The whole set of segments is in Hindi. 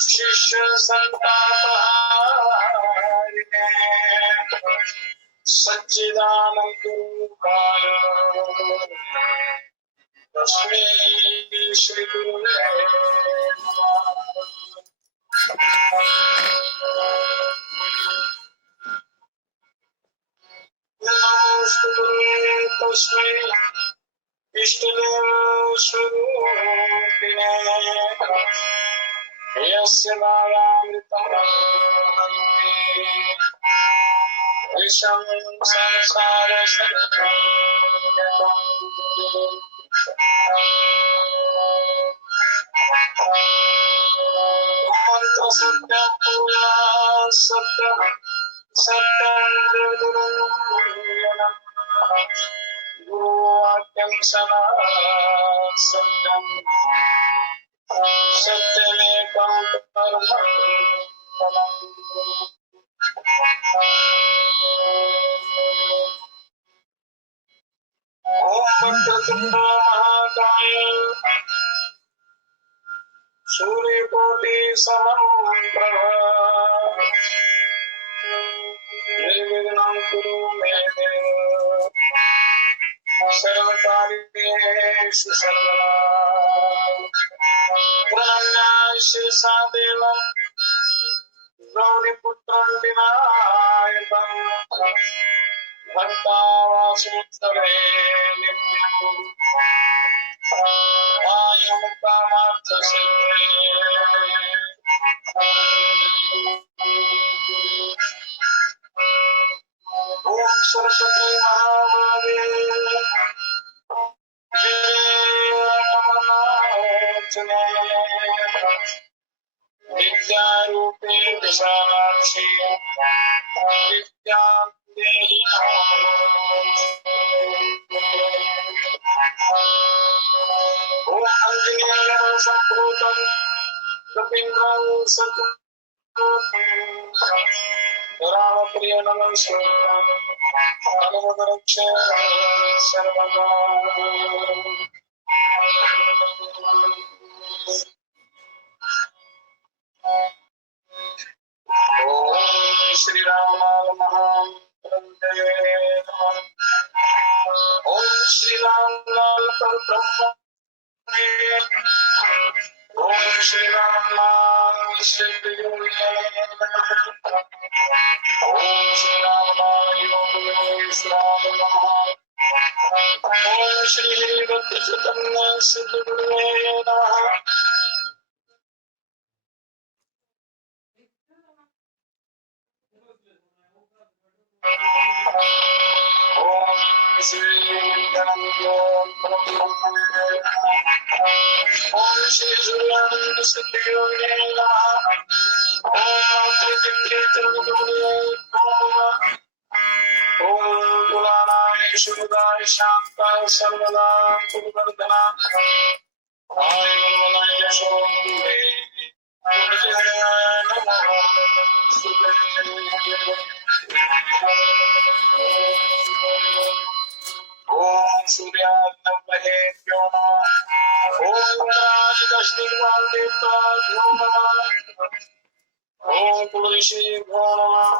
शिष्य संतापहारिणे सच्चिदानंद रूपाय तस्मै श्री गुरुवे नमोस्तुते तस्मै इष्टदेव स्वरूपिणे यस्य मायामृतं विषं संसारसागरं मंत्रसत्यं पूर्णा सत्यं सत्यं निर्गुणं गुरुवाक्यं सत्यं सत्यमेकं परमं पदम् ओम वक्रतुंड महाकाय सूर्यकोटि समप्रभ निर्विघ्नं कुरु मे देव सर्वकार्येषु सर्वदा प्रणम्य शिरसा देवं गौरीपुत्रं विनायकं भक्तावासुत्तरे नित्यं आयं कामार्थसिद्धये ओम सरस्वती महामाये नमोचने विद्यारूपे विशालाक्षी विद्यां देहि ओम अंजनेयं सम्भूतं कपिन्द्रं सत्यं रामप्रिय नमस्कारं हनुमद्रक्ष सर्वदा ओम श्री राम महामंत्रे नमः ओम श्री राम परब्रह्म ओम श्री राम श्री ओम श्री राम योगेश्वराय नमः ओम श्री भक्तिसुतम् सिद्धगुरुवे नमः ओम श्री गणपति ओम श्री सूर्यानंद सिद्धियोगे नमः ओम त्रिदिक्खेतुर्गुरुवे नमः ओम गुलानाय शुद्धाय शांताय सर्वदा कुलवर्धना आयुर्वनाय शोभे ओम सूर्याग्नमहेभ्यो नमः ओम राजदशनिर्वादेवताभ्यो नमः ओम कुलऋषिभ्यो नमः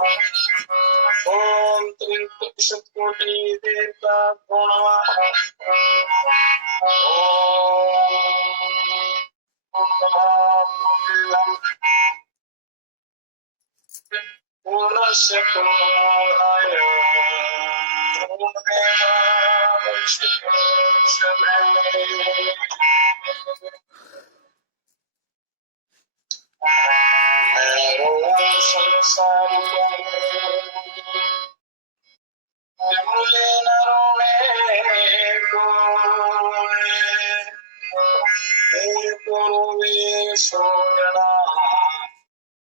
ओम त्रिशतकोटि देवताभ्यो नमः ओम नमः पूर्णस्य पूर्णाय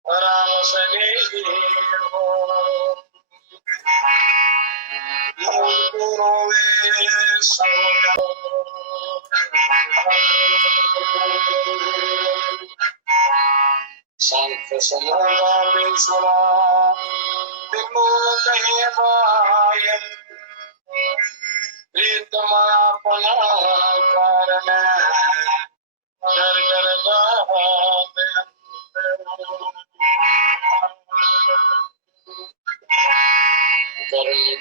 राम सने संत समावेशरा विमोकहे मायन प्रीतमापना कारण घर घर गाते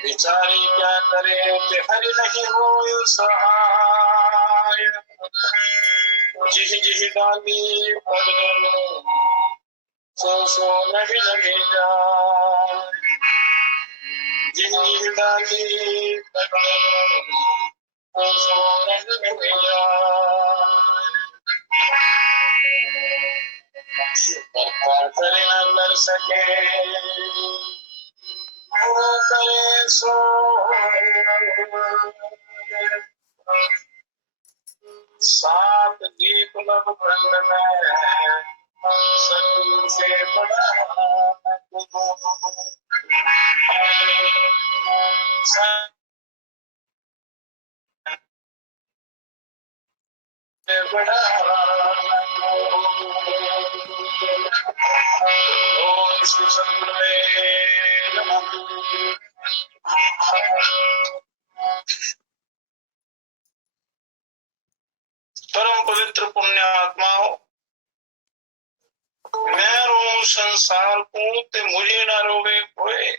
बिचारी क्या करे कि हरि नहीं हो सहाय। जिह जिह डाली पग सो न भी लगे जाए। जिह जिह डाली पग सो न भी लगे जाए। करे न कर सके वो करे सो। सात दीप नव खंड में संग से बड़ा बड़ा। ओम श्री सद्गुरुदेव नमः। परम पवित्र पुण्य आत्माओं, मैं रो संसार को ते मुझे न रोवे कोई,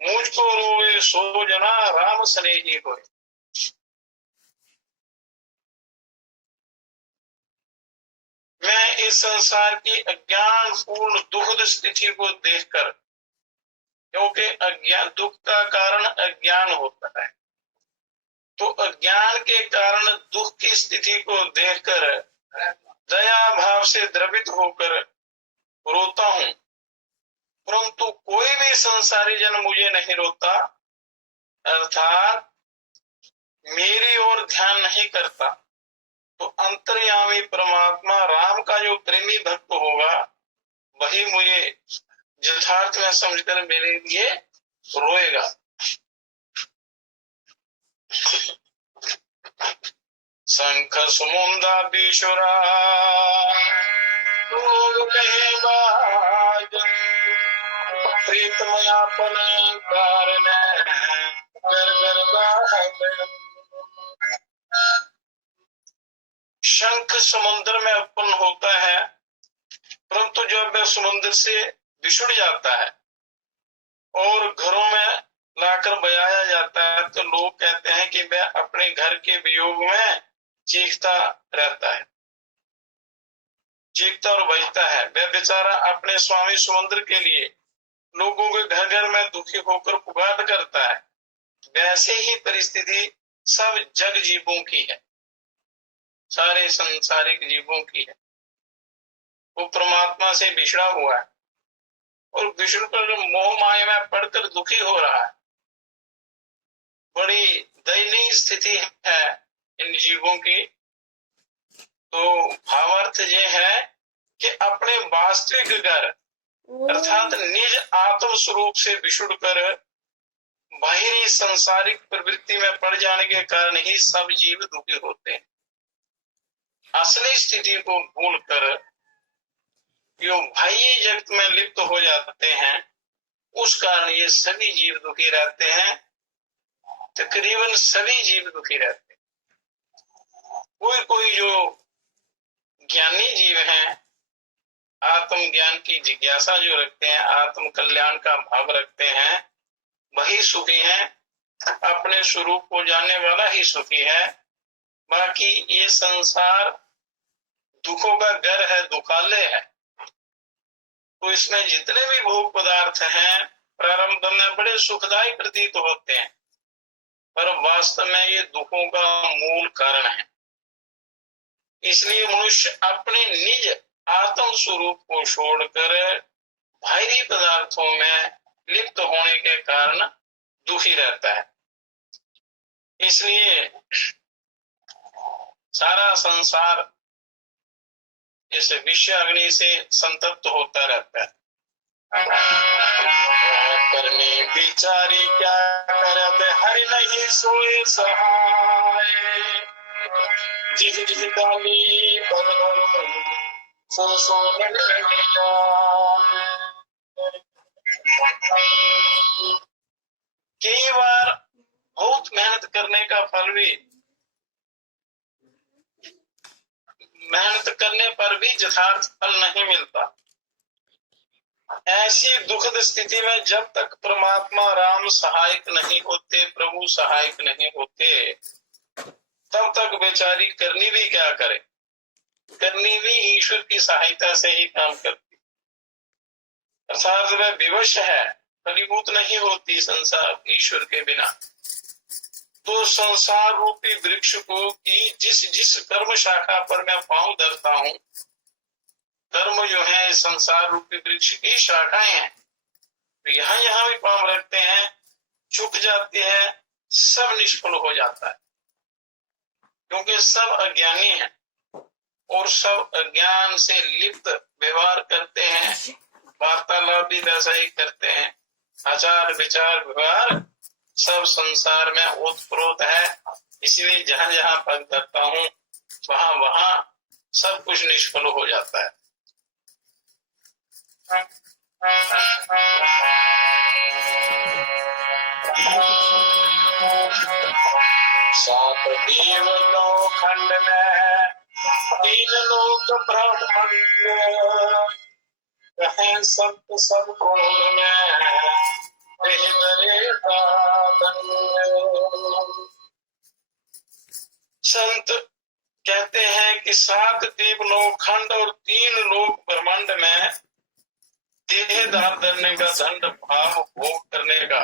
मुझको रोवे सो जना राम स्नेही होए। मैं इस संसार की अज्ञान पूर्ण दुखद स्थिति को देखकर, क्योंकि अज्ञान दुख का कारण अज्ञान होता है, तो अज्ञान के कारण दुख की स्थिति को देखकर दया भाव से द्रवित होकर रोता हूं, परंतु कोई भी संसारी जन मुझे नहीं रोता, अर्थात मेरी ओर ध्यान नहीं करता। तो अंतर्यामी परमात्मा राम का जो प्रेमी भक्त होगा वही मुझे यथार्थ में समझकर मेरे लिए रोएगा। शंख सुमुंदा बीशुरा लोग कहे बाज, प्रीतमयापन कारण कर कर बाज। शंख समुद्र में उत्पन्न होता है, परंतु जब वह समुद्र से बिछुड़ जाता है और घरों में लाकर बजाया जाता है, तो लोग कहते हैं कि वह अपने घर के वियोग में चीखता रहता है, चीखता और बजता है। वह बेचारा अपने स्वामी समुद्र के लिए लोगों के घर घर में दुखी होकर पुकार करता है। वैसे ही परिस्थिति सब जग जीवों की है, सारे संसारिक जीवों की है। वो परमात्मा से बिछड़ा हुआ है और बिछड़कर मोह माया में पड़कर दुखी हो रहा है। बड़ी दयनीय स्थिति है इन जीवों की। तो भावार्थ ये है कि अपने वास्तविक घर अर्थात निज आत्म स्वरूप से बिछुड़कर बाहरी संसारिक प्रवृत्ति में पड़ जाने के कारण ही सब जीव दुखी होते हैं। असली स्थिति को भूलकर जो बाह्य जगत में लिप्त हो जाते हैं, उस कारण ये सभी जीव दुखी रहते हैं। तकरीबन सभी जीव दुखी रहते हैं। कोई कोई जो ज्ञानी जीव हैं, आत्म ज्ञान की जिज्ञासा जो रखते हैं, आत्म कल्याण का भाव रखते हैं, वही सुखी हैं। अपने स्वरूप को जानने वाला ही सुखी है। बाकी ये संसार दुखों का घर है, दुखालय है। तो इसमें जितने भी भोग पदार्थ हैं प्रारंभ में बड़े सुखदायी प्रतीत होते हैं, पर वास्तव में ये दुखों का मूल कारण है। इसलिए मनुष्य अपने निज आत्म स्वरूप को छोड़कर बाहरी पदार्थों में लिप्त होने के कारण दुखी रहता है। इसलिए सारा संसार इस विषय अग्नि से संतप्त होता रहता है। करने बिचारी क्या करत हरि नहीं सोए सहाय। जिस जिस डाली पर सो न कई बार बहुत मेहनत करने का फल भी, मेहनत करने पर भी यथार्थ फल नहीं मिलता। ऐसी दुखद स्थिति में जब तक परमात्मा राम सहायक नहीं होते, प्रभु सहायक नहीं होते, तब तक बेचारी करनी भी क्या करे। करनी भी ईश्वर की सहायता से ही काम करती, अर्थात वह विवश है, फलीभूत नहीं होती संसार ईश्वर के बिना। तो संसार रूपी वृक्ष को कि जिस जिस कर्म शाखा पर मैं पांव धरता हूँ, कर्म जो है संसार रूपी वृक्ष की शाखाएं हैं, तो यहाँ यहाँ भी पांव रखते हैं, झुक जाती है, सब निष्फल हो जाता है, क्योंकि सब अज्ञानी हैं और सब अज्ञान से लिप्त व्यवहार करते हैं, वार्तालाप भी वैसा ही करते हैं, आचार विचार व्यवहार सब संसार में ओतप्रोत है। इसलिए जहां जहां पग धरता हूँ वहां वहां सब कुछ निष्फल हो जाता है। सात देवलों खंड में तीन लोक ब्रह्मांड, कहें संत सब कोण में संत कहते हैं कि सात देवलोक खंड और तीन लोक ब्रह्मांड में देहदार धरने का, दंड भाव भोग करने का,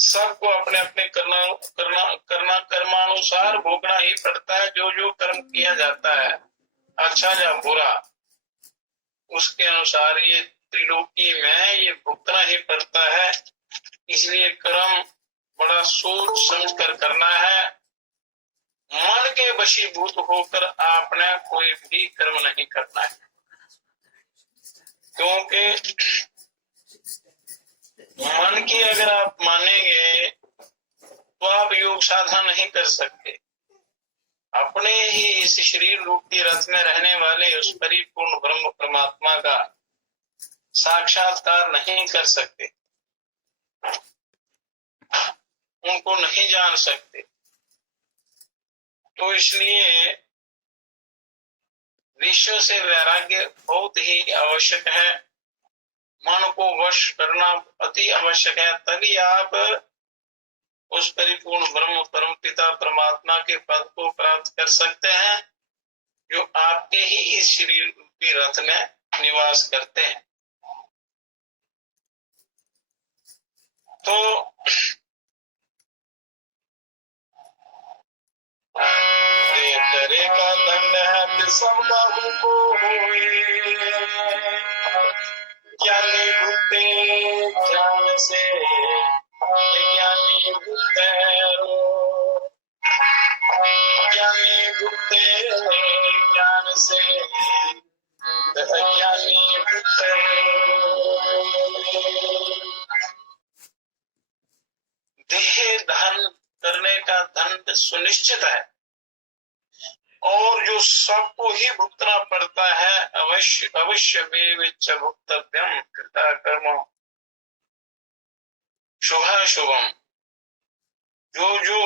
सबको अपने अपने करना कर्मानुसार भोगना ही पड़ता है। जो जो कर्म किया जाता है, अच्छा या बुरा, उसके अनुसार ये त्रिलोकी में ये भुगतना ही पड़ता है। इसलिए कर्म बड़ा सोच समझ कर करना है। मन के वशीभूत होकर आपने कोई भी कर्म नहीं करना है, क्योंकि मन की अगर आप मानेंगे तो आप योग साधना नहीं कर सकते। अपने ही इस शरीर रूपी रथ में रहने वाले उस परिपूर्ण ब्रह्म परमात्मा का साक्षात्कार नहीं कर सकते, उनको नहीं जान सकते। तो इसलिए विश्व से वैराग्य बहुत ही आवश्यक है, मन को वश करना अति आवश्यक है, तभी आप उस परिपूर्ण ब्रह्म परम पिता परमात्मा के पद को प्राप्त कर सकते हैं, जो आपके ही इस शरीर रूपी रथ में निवास करते हैं। तो करे का दंड है सब बाहु को हुई, ज्ञानी भुगते ज्ञान से ज्ञानी भुगते रो, ज्ञानी भुगते ज्ञान से ज्ञानी भुगते। देह धारण करने का दंड सुनिश्चित है और जो सबको ही भुगतना पड़ता है। अवश्य अवश्य में भुक्तव्यम कृता कर्म शुभाशुभम, जो जो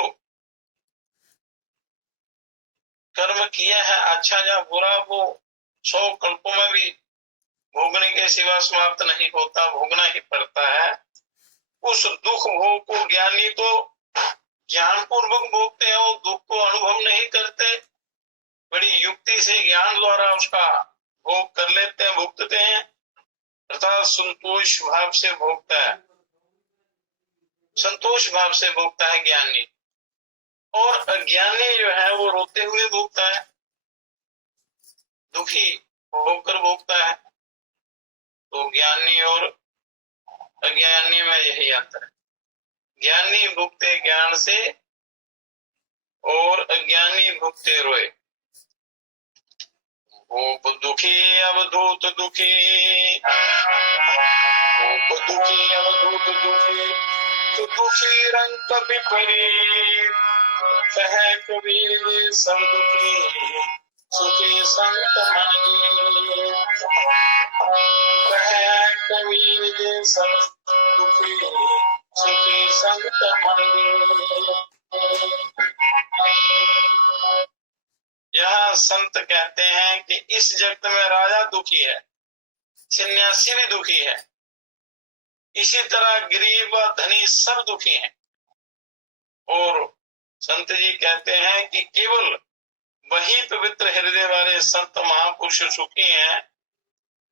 कर्म किया है अच्छा या बुरा, वो 100 कल्पों में भी भोगने के सिवा समाप्त नहीं होता, भोगना ही पड़ता है। उस दुख भोग को ज्ञानी तो ज्ञान पूर्वक भोगते हैं, वो दुख को अनुभव नहीं करते, बड़ी युक्ति से ज्ञान द्वारा उसका भोग कर लेते हैं, भुगतते हैं, अर्थात संतोष भाव से भोगता है, संतोष भाव से भोगता है ज्ञानी। और अज्ञानी जो है वो रोते हुए भोगता है, दुखी होकर भोगता है। तो ज्ञानी और अज्ञानी में यही अंतर है, ज्ञानी भुगते ज्ञान से और अज्ञानी भुगते रोए। भूप दुखी अवधूत दुखी, भूप दुखी अवधूत दुखी, तो दुखी रंग विपरीत, कह कबीर सब दुखी सुखी संत मन, कह कबीर सब दुखी सुखी संत मन। यह संत कहते हैं कि इस जगत में राजा दुखी है, सन्यासी भी दुखी है, इसी तरह गरीब व धनी सब दुखी हैं। और संत जी कहते हैं कि केवल वही पवित्र हृदय वाले संत महापुरुष सुखी हैं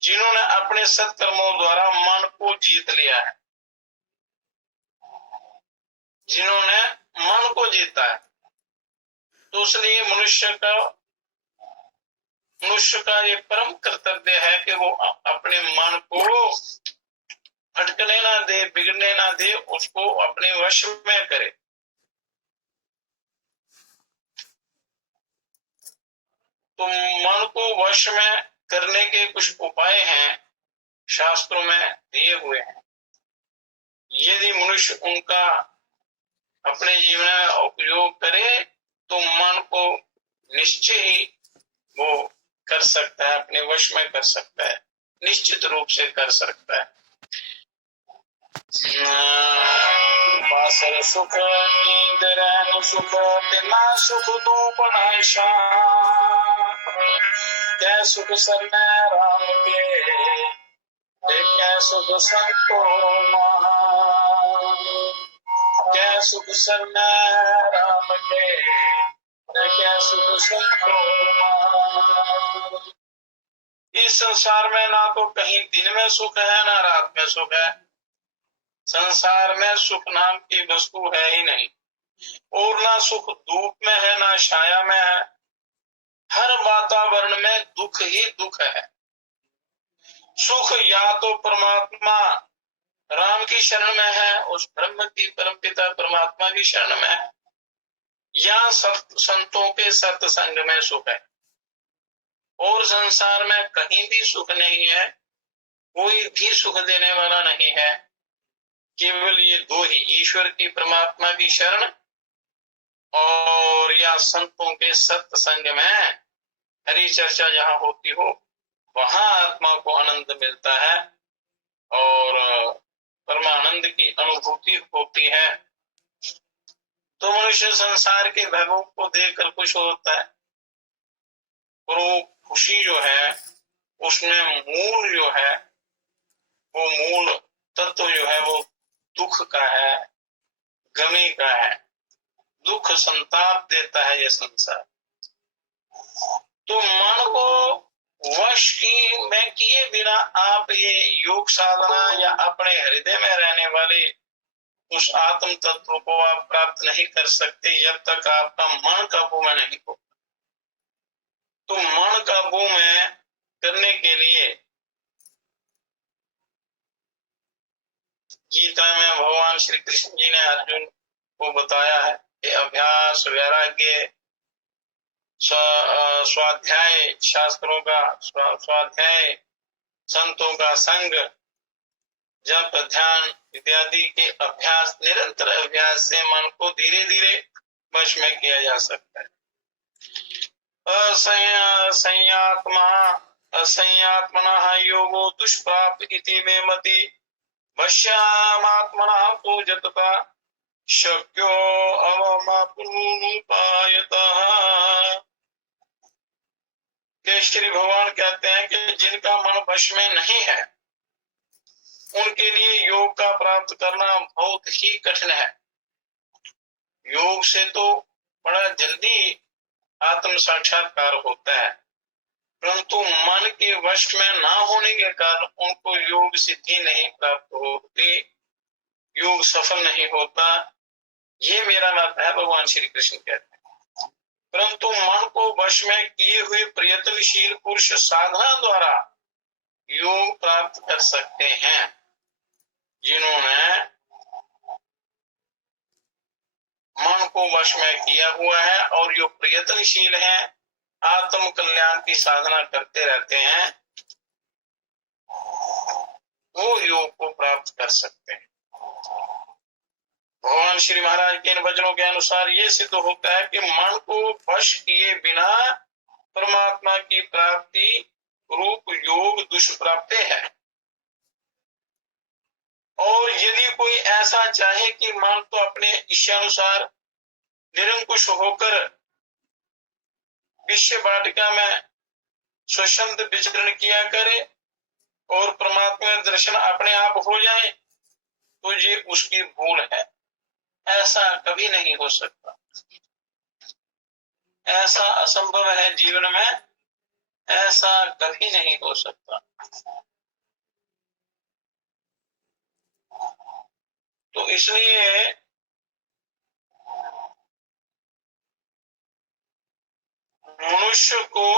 जिन्होंने अपने सत्कर्मों द्वारा मन को जीत लिया है, जिन्होंने मन को जीता है। तो इसलिए मनुष्य का ये परम कर्तव्य है कि वो अपने मन को भटकने ना दे, बिगड़ने ना दे, उसको अपने वश में करे। तो मन को वश में करने के कुछ उपाय हैं, शास्त्रों में दिए हुए हैं। यदि मनुष्य उनका अपने जीवन में उपयोग करे तो मन को निश्चय ही वो कर सकता है, अपने वश में कर सकता है, निश्चित रूप से कर सकता है। बासर सुख नींद रैन सुख बिना सुख दो पढ़ाशा, कै सुख सरने राम के कै सुख संतो महा, कै सुख सरने राम के कै सुख संतो महा। इस संसार में ना तो कहीं दिन में सुख है ना रात में सुख है। संसार में सुख नाम की वस्तु है ही नहीं, और ना सुख धूप में है ना छाया में है। हर वातावरण में दुख ही दुख है। सुख या तो परमात्मा राम की शरण में है, उस ब्रह्म की परमपिता परमात्मा की शरण में है, या संतों के सत्संग में सुख है। और संसार में कहीं भी सुख नहीं है, कोई भी सुख देने वाला नहीं है। केवल ये दो ही, ईश्वर की परमात्मा की शरण और या संतों के सत्संग में हरि चर्चा जहाँ होती हो वहां आत्मा को आनंद मिलता है और परमानंद की अनुभूति होती है। तो मनुष्य संसार के वैभव को देखकर खुश होता है, और वो खुशी जो है उसमें मूल जो है, वो मूल तत्व जो है वो दुख का है, गमी का है। दुख संताप देता है ये संसार। तो मन को वश में किए बिना आप ये योग साधना या अपने हृदय में रहने वाले उस आत्म तत्व को आप प्राप्त नहीं कर सकते जब तक आपका मन काबू में नहीं हो। तो मन काबू में करने के लिए गीता में भगवान श्री कृष्ण जी ने अर्जुन को बताया है कि अभ्यास, वैराग्य, स्वाध्याय शास्त्रों का स्वाध्याय, संतों का संग, जप, ध्यान इत्यादि के अभ्यास, निरंतर अभ्यास से मन को धीरे धीरे वश में किया जा सकता है। असंयात्मनः योगो दुष्प्राप इति मे मति, वश्यामात्मनः तो जतता शक्यो अवमाप्नुपायतः। श्री भगवान कहते हैं कि जिनका मन वश में नहीं है उनके लिए योग का प्राप्त करना बहुत ही कठिन है। योग से तो बड़ा जल्दी आत्म साक्षात्कार होता है, परंतु मन के वश में ना होने के कारण उनको योग सिद्धि नहीं प्राप्त होती, योग सफल नहीं होता। ये मेरा मत है, भगवान श्री कृष्ण कहते हैं। परंतु मन को वश में किए हुए प्रयत्नशील पुरुष साधना द्वारा योग प्राप्त कर सकते हैं। जिन्होंने मन को वश में किया हुआ है और जो प्रयत्नशील है, आत्म कल्याण की साधना करते रहते हैं, वो योग को प्राप्त कर सकते हैं। भगवान श्री महाराज के इन वचनों के अनुसार ये सिद्ध होता है कि मन को वश किए बिना परमात्मा की प्राप्ति रूप योग दुष्प्राप्य है। और यदि कोई ऐसा चाहे कि मन तो अपने इच्छानुसार निरंकुश होकर विश्व वाटिका में स्वच्छंद विचरण किया करे और परमात्मा दर्शन अपने आप हो जाए तो ये उसकी भूल है। ऐसा कभी नहीं हो सकता, ऐसा असंभव है जीवन में, ऐसा कभी नहीं हो सकता। तो इसलिए मनुष्य को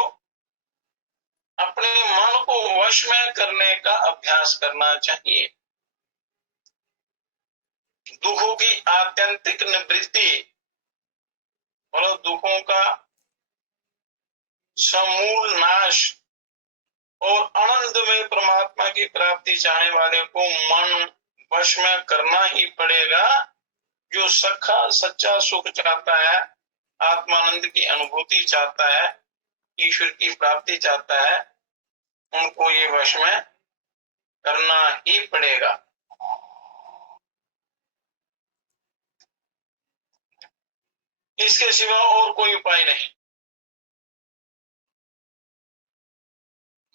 अपने मन को वश में करने का अभ्यास करना चाहिए। दुखों की आत्यंतिक निवृत्ति और दुखों का समूल नाश और आनंद में परमात्मा की प्राप्ति चाहने वाले को मन वश में करना ही पड़ेगा। जो सच्चा सुख चाहता है, आत्मानंद की अनुभूति चाहता है, ईश्वर की प्राप्ति चाहता है, उनको ये वश में करना ही पड़ेगा। इसके सिवा और कोई उपाय नहीं।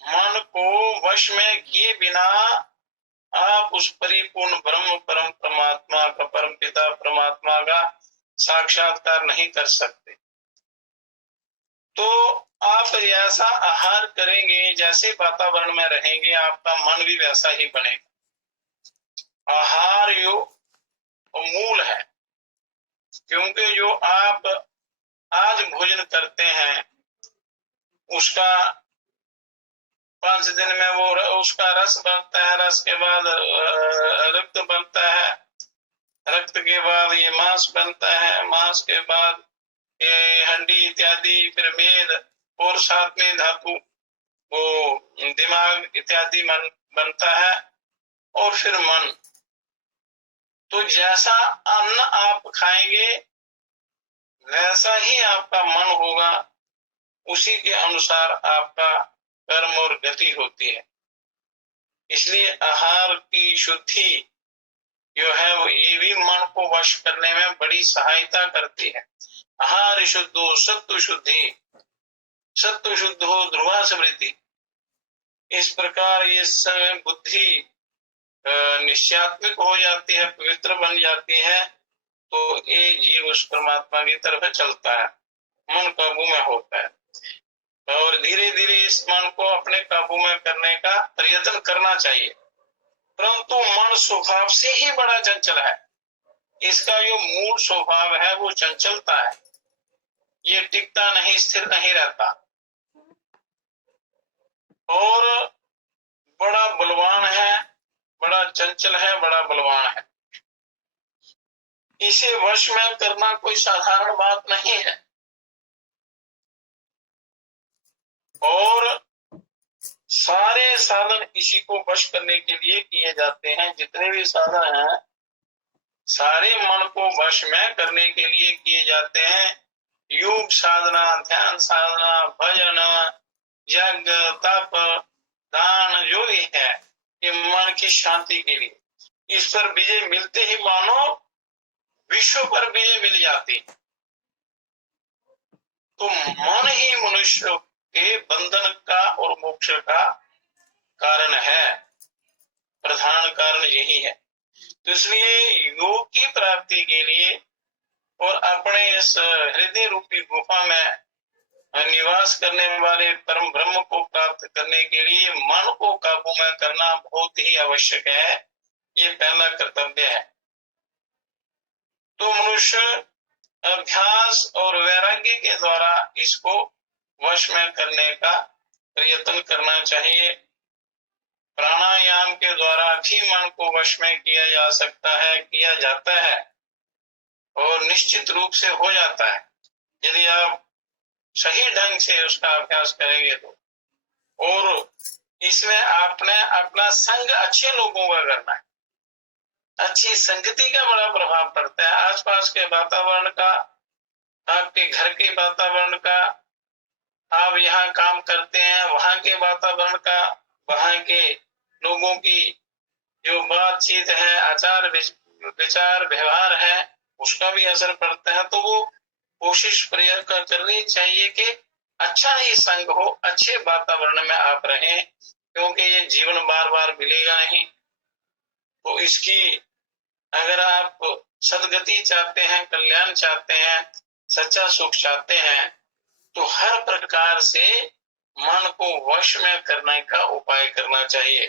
मन को वश में किए बिना आप उस परिपूर्ण ब्रह्म परम परमात्मा का, परम पिता परमात्मा का साक्षात्कार नहीं कर सकते। तो आप जैसा आहार करेंगे, जैसे वातावरण में रहेंगे, आपका मन भी वैसा ही बनेगा। आहार यो मूल है, क्योंकि जो आप आज भोजन करते हैं उसका 5 दिन में वो उसका रस बनता है, रस के बाद रक्त बनता है, रक्त के बाद ये मांस बनता है, मांस के बाद ये हड्डी इत्यादि, फिर मेद, और साथ में धातु वो दिमाग इत्यादि बनता है, और फिर मन। तो जैसा अन्न आप खाएंगे वैसा ही आपका मन होगा, उसी के अनुसार आपका कर्म और गति होती है। इसलिए आहार की शुद्धि जो है वो ये भी मन को वश करने में बड़ी सहायता करती है। आहार शुद्धो सत्व शुद्धि, सत्व शुद्ध हो ध्रुवा स्मृति। इस प्रकार ये बुद्धि निश्चयात्मक हो जाती है, पवित्र बन जाती है, तो ये जीव उस परमात्मा की तरफ चलता है, मन काबू में होता है। और धीरे धीरे इस मन को अपने काबू में करने का प्रयत्न करना चाहिए। परंतु मन स्वभाव से ही बड़ा चंचल है। इसका जो मूल स्वभाव है वो चंचलता है, ये टिकता नहीं, स्थिर नहीं रहता, और बड़ा बलवान है, बड़ा चंचल है, बड़ा बलवान है। इसे वश में करना कोई साधारण बात नहीं है। और सारे साधन इसी को वश करने के लिए किए जाते हैं। जितने भी साधन हैं सारे मन को वश में करने के लिए किए जाते हैं। योग साधना, ध्यान साधना, भजन, यज्ञ, तप, दान जो भी है ये मन की शांति के लिए। इस पर विजय मिलते ही मानो विश्व पर विजय मिल जाती। तो मन ही मनुष्य के बंधन का और मोक्ष का कारण है, प्रधान कारण यही है। तो इसलिए योग की प्राप्ति के लिए और अपने इस हृदय रूपी गुफा में निवास करने वाले परम ब्रह्म को प्राप्त करने के लिए मन को काबू में करना बहुत ही आवश्यक है। ये पहला कर्तव्य है। तो मनुष्य अभ्यास और वैराग्य के द्वारा इसको वश में करने का प्रयत्न करना चाहिए। प्राणायाम के द्वारा भी मन को वश में किया जा सकता है, किया जाता है, और निश्चित रूप से हो जाता है यदि आप सही ढंग से उसका अभ्यास करेंगे तो। और इसमें आपने अपना संग अच्छे लोगों का करना है। अच्छी संगति का बड़ा प्रभाव पड़ता है। आसपास के वातावरण का, आपके घर के वातावरण का, आप यहाँ काम करते हैं वहां के वातावरण का, वहां के लोगों की जो बातचीत है, आचार विचार व्यवहार है, उसका भी असर पड़ता है। तो वो कोशिश प्रयत्न करनी चाहिए कि अच्छा ही संग हो, अच्छे वातावरण में आप रहें, क्योंकि ये जीवन बार बार मिलेगा नहीं। तो इसकी अगर आप सदगति चाहते हैं, कल्याण चाहते हैं, सच्चा सुख चाहते हैं, तो हर प्रकार से मन को वश में करने का उपाय करना चाहिए।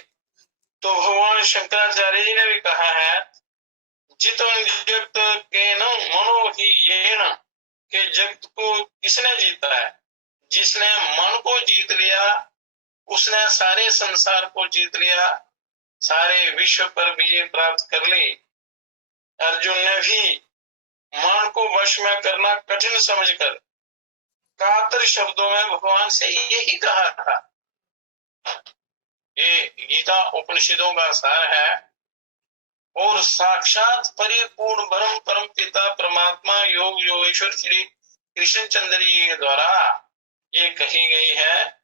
तो भगवान शंकराचार्य जी ने भी कहा है, जितं जगत केन मनो ही येन, के जगत को किसने जीता है? जिसने मन को जीत लिया उसने सारे संसार को जीत लिया, सारे विश्व पर विजय प्राप्त कर ली। अर्जुन ने भी मन को वश में करना कठिन समझकर कातर शब्दों में भगवान से यही कहा था। ये गीता उपनिषदों का सार है और साक्षात परिपूर्ण ब्रह्म परम पिता परमात्मा योग योगेश्वर श्री कृष्णचंद्र जी के द्वारा ये कही गई है।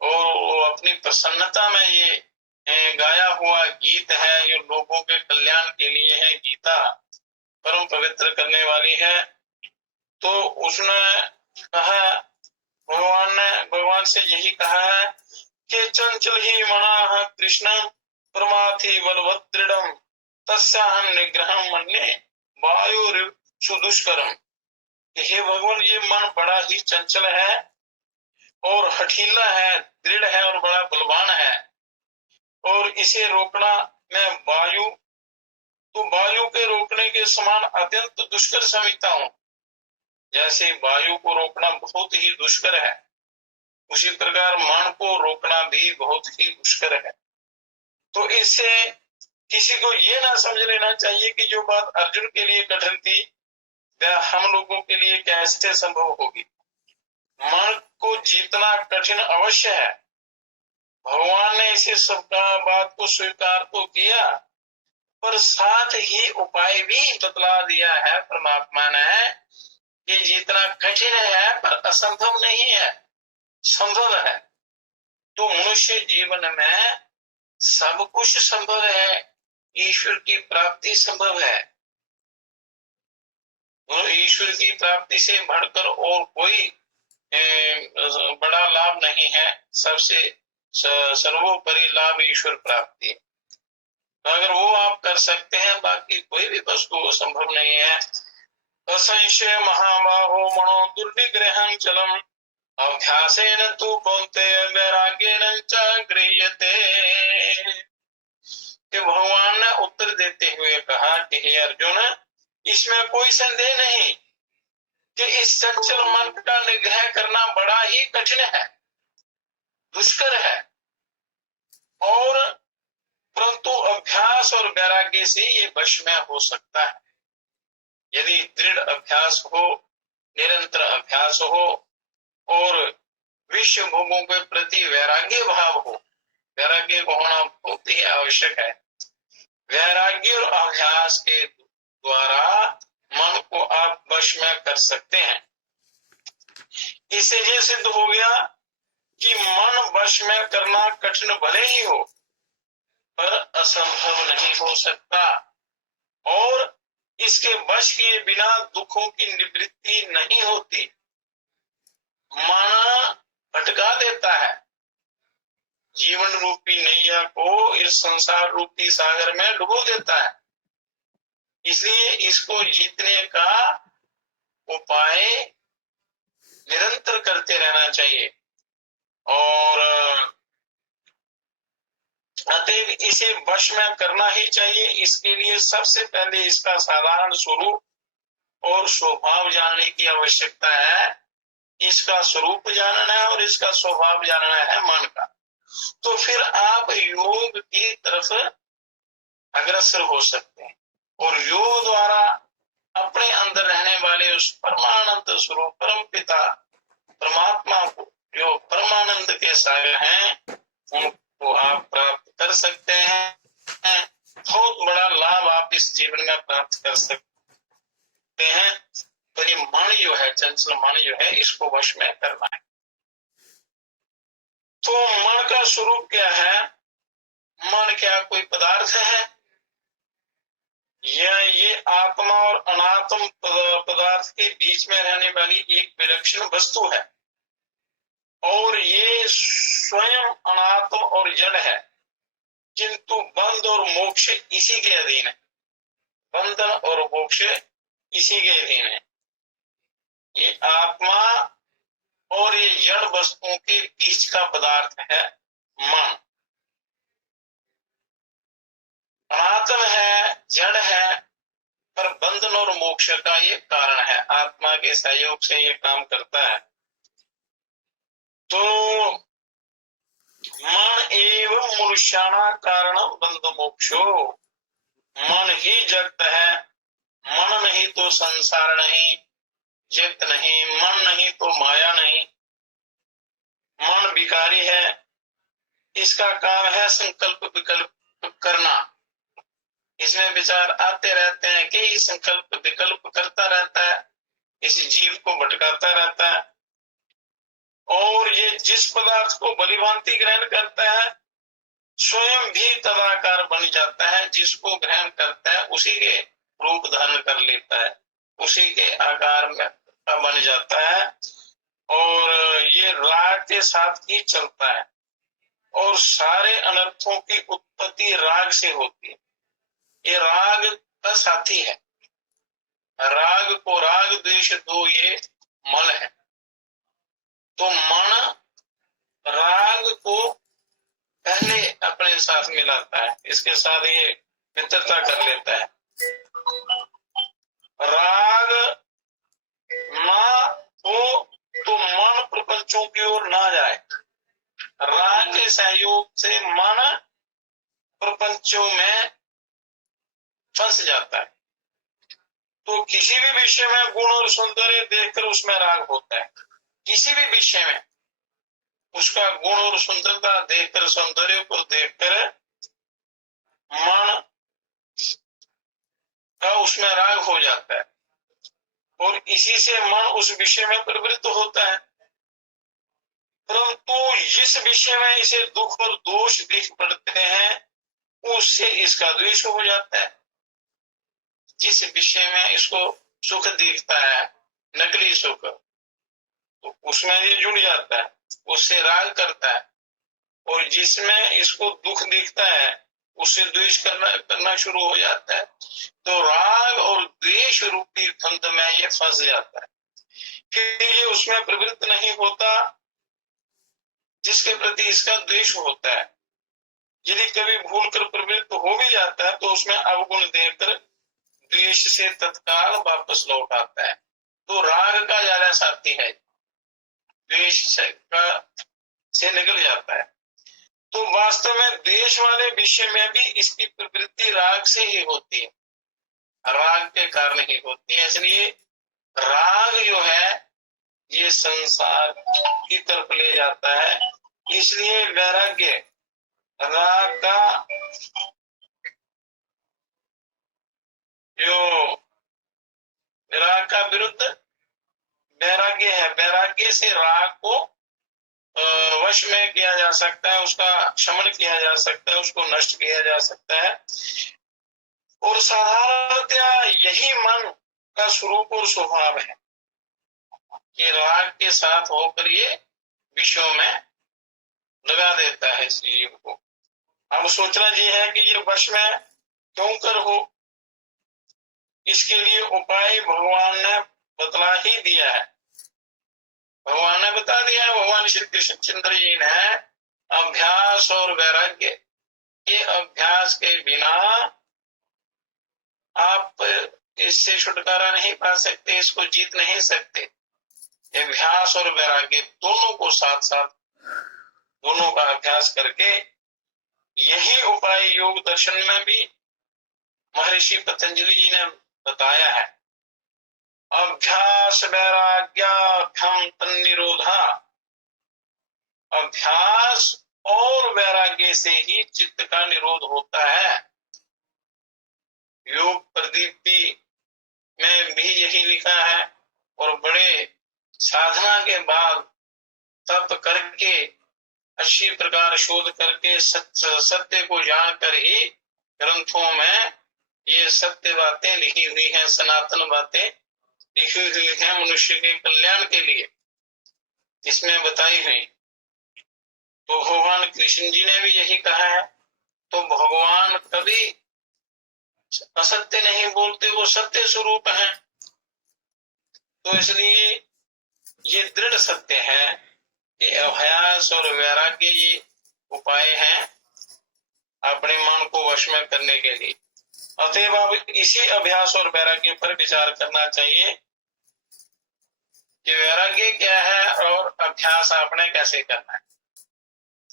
और अपनी प्रसन्नता में ये गाया हुआ गीत है, ये लोगों के कल्याण के लिए है। गीता परम पवित्र करने वाली है। तो उसने कहा, भगवान से यही कहा है कि चंचल ही मना कृष्ण प्रमाथि बलभद्रम तस्याहं निग्रहं मन्ये वायु सुदुष्करम। हे भगवान, ये मन बड़ा ही चंचल है और हठीला है, दृढ़ है और बड़ा बलवान है, और इसे रोकना मैं वायु के रोकने के समान अत्यंत दुष्कर समझता हूँ। जैसे वायु को रोकना बहुत ही दुष्कर है, उसी प्रकार मन को रोकना भी बहुत ही दुष्कर है। तो इससे किसी को ये ना समझ लेना चाहिए कि जो बात अर्जुन के लिए कठिन थी वह हम लोगों के लिए कैसे संभव होगी। मन को जीतना कठिन अवश्य है। भगवान ने इसे सबका बात को स्वीकार तो किया, पर साथ ही उपाय भी बतला दिया है परमात्मा ने। ये जितना कठिन है पर असंभव नहीं है, संभव है। तो मनुष्य जीवन में सब कुछ संभव है, ईश्वर की प्राप्ति संभव है। ईश्वर की प्राप्ति से बढ़कर और कोई बड़ा लाभ नहीं है। सबसे सर्वोपरि लाभ ईश्वर प्राप्ति। तो अगर वो आप कर सकते हैं, बाकी कोई भी वस्तु संभव नहीं है। असंशय महाबाहो मनो दुर्निग्रहं चलम अभ्यासेन तु कौन्तेय वैराग्येन च गृह्यते। कि भगवान ने उत्तर देते हुए कहा कि हे अर्जुन, इसमें कोई संदेह नहीं कि इस चंचल मन का निग्रह करना बड़ा ही कठिन है, दुष्कर है, और परंतु अभ्यास और वैराग्य से ये वश में हो सकता है। यदि दृढ़ अभ्यास हो, निरंतर अभ्यास हो और विश्व भोगों के प्रति वैराग्य भाव हो। वैराग्य को होना बहुत ही आवश्यक है। वैराग्य और अभ्यास के द्वारा मन को आप वश में कर सकते हैं। इससे ये सिद्ध हो गया कि मन वश में करना कठिन भले ही हो, पर असंभव नहीं हो सकता, और इसके वश के बिना दुखों की निवृत्ति नहीं होती। मन भटका देता है, जीवन रूपी नैया को इस संसार रूपी सागर में डुबो देता है। इसलिए इसको जीतने का उपाय निरंतर करते रहना चाहिए, और अतएव इसे वश में करना ही चाहिए। इसके लिए सबसे पहले इसका साधारण स्वरूप और स्वभाव जानने की आवश्यकता है। इसका स्वरूप जानना है और इसका स्वभाव जानना है मन का। तो फिर आप योग की तरफ अग्रसर हो सकते हैं और योग द्वारा अपने अंदर रहने वाले उस परमानंद स्वरूप परम पिता परमात्मा को, जो परमानंद के सागर हैं, उनको आप प्राप्त कर सकते हैं। बहुत बड़ा लाभ आप इस जीवन में प्राप्त कर सकते हैं। तो ये मन जो है, चंचल मन जो है, इसको वश में करना है। तो मन का स्वरूप क्या है? मन क्या कोई पदार्थ है? ये आत्मा और अनात्म पदार्थ के बीच में रहने वाली एक विलक्षण वस्तु है, और ये स्वयं अनात्म और जड़ है, किंतु बंध और मोक्ष इसी के अधीन है। बंधन और मोक्ष इसी के अधीन है। ये आत्मा और ये जड़ वस्तुओं के बीच का पदार्थ है मन। अनात्म है, जड़ है, पर बंधन और मोक्ष का ये कारण है। आत्मा के सहयोग से ये काम करता है। तो मन एवं मनुष्याणा कारण बंध मोक्षो, मन ही जगत है। मन नहीं तो संसार नहीं, जगत नहीं। मन नहीं तो माया नहीं। मन विकारी है, इसका काम है संकल्प विकल्प करना। इसमें विचार आते रहते हैं कि ये संकल्प विकल्प करता रहता है, इस जीव को भटकाता रहता है। और ये जिस पदार्थ को भलीभांति ग्रहण करता है, स्वयं भी तदाकार बन जाता है। जिसको ग्रहण करता है उसी के रूप धारण कर लेता है, उसी के आकार में बन जाता है। और ये राग के साथ ही चलता है। और सारे अनर्थों की उत्पत्ति राग से होती है। ये राग का साथी है। राग को राग द्वेष दो ये मल है। तो मन राग को पहले अपने साथ मिलाता है, इसके साथ ये मित्रता कर लेता है। राग ना हो तो मन प्रपंचों की ओर ना जाए। राग के सहयोग से मन प्रपंचों में फंस जाता है। तो किसी भी विषय में गुण और सौंदर्य देखकर उसमें राग होता है। किसी भी विषय में उसका गुण और सुंदरता देखकर, सौंदर्य को देखकर मन का उसमें राग हो जाता है। और इसी से मन उस विषय में प्रवृत्त होता है। परंतु जिस विषय में इसे दुख और दोष दिख पड़ते हैं, उससे इसका द्वेष हो जाता है। जिस विषय में इसको सुख दिखता है, नकली सुख, तो उसमें ये जुड़ जाता है, उससे राग करता है। और जिसमें इसको दुख दिखता है, उससे द्वेष करना शुरू हो जाता है। तो राग और द्वेष रूपी फंद में ये फंस जाता है। फिर ये उसमें प्रवृत्त नहीं होता जिसके प्रति इसका द्वेष होता है। यदि कभी भूल कर प्रवृत्त हो भी जाता है तो उसमें अवगुण देकर द्वेष से तत्काल वापस लौट आता है। तो राग का ज्यादा साथी है, द्वेष से निकल जाता है। तो वास्तव में द्वेष वाले विषय में भी इसकी प्रवृत्ति राग से ही होती है, राग के कारण ही होती है। इसलिए राग जो है ये संसार की तरफ ले जाता है। इसलिए वैराग्य राग का जो राग का विरुद्ध वैराग्य है। वैराग्य से राग को वश में किया जा सकता है, उसका शमन किया जा सकता है, उसको नष्ट किया जा सकता है। और साधारणतया यही मन का स्वरूप और स्वभाव है कि राग के साथ होकर ये विषयों में लगा देता है इस जीव को। अब सोचना ये है कि ये वश में क्यों कर हो, इसके लिए उपाय भगवान ने बतला ही दिया है। भगवान ने बता दिया है, भगवान श्री कृष्णचंद्र जी ने अभ्यास और वैराग्य के अभ्यास के बिना आप इससे छुटकारा नहीं पा सकते, इसको जीत नहीं सकते। अभ्यास और वैराग्य दोनों को साथ साथ, दोनों का अभ्यास करके यही उपाय योग दर्शन में भी महर्षि पतंजलि जी ने बताया है। अभ्यास वैराग्याभ्याम तन्निरोधा, अभ्यास और वैराग्य से ही चित्त का निरोध होता है। योग प्रदीप्ति में भी यही लिखा है। और बड़े साधना के बाद तप करके, अच्छी प्रकार शोध करके, सत्य को जानकर ही ग्रंथों में ये सत्य बातें लिखी हुई हैं, सनातन बातें लिखी हुई हैं मनुष्य के कल्याण के लिए, इसमें बताई हुई। तो भगवान कृष्ण जी ने भी यही कहा है। तो भगवान कभी असत्य नहीं बोलते, वो सत्य स्वरूप है। तो इसलिए ये दृढ़ सत्य है कि अभ्यास और वैराग्य ये उपाय हैं अपने मन को वश में करने के लिए। अतएव अब इसी अभ्यास और वैराग्य पर विचार करना चाहिए कि वैराग्य क्या है और अभ्यास आपने कैसे करना है।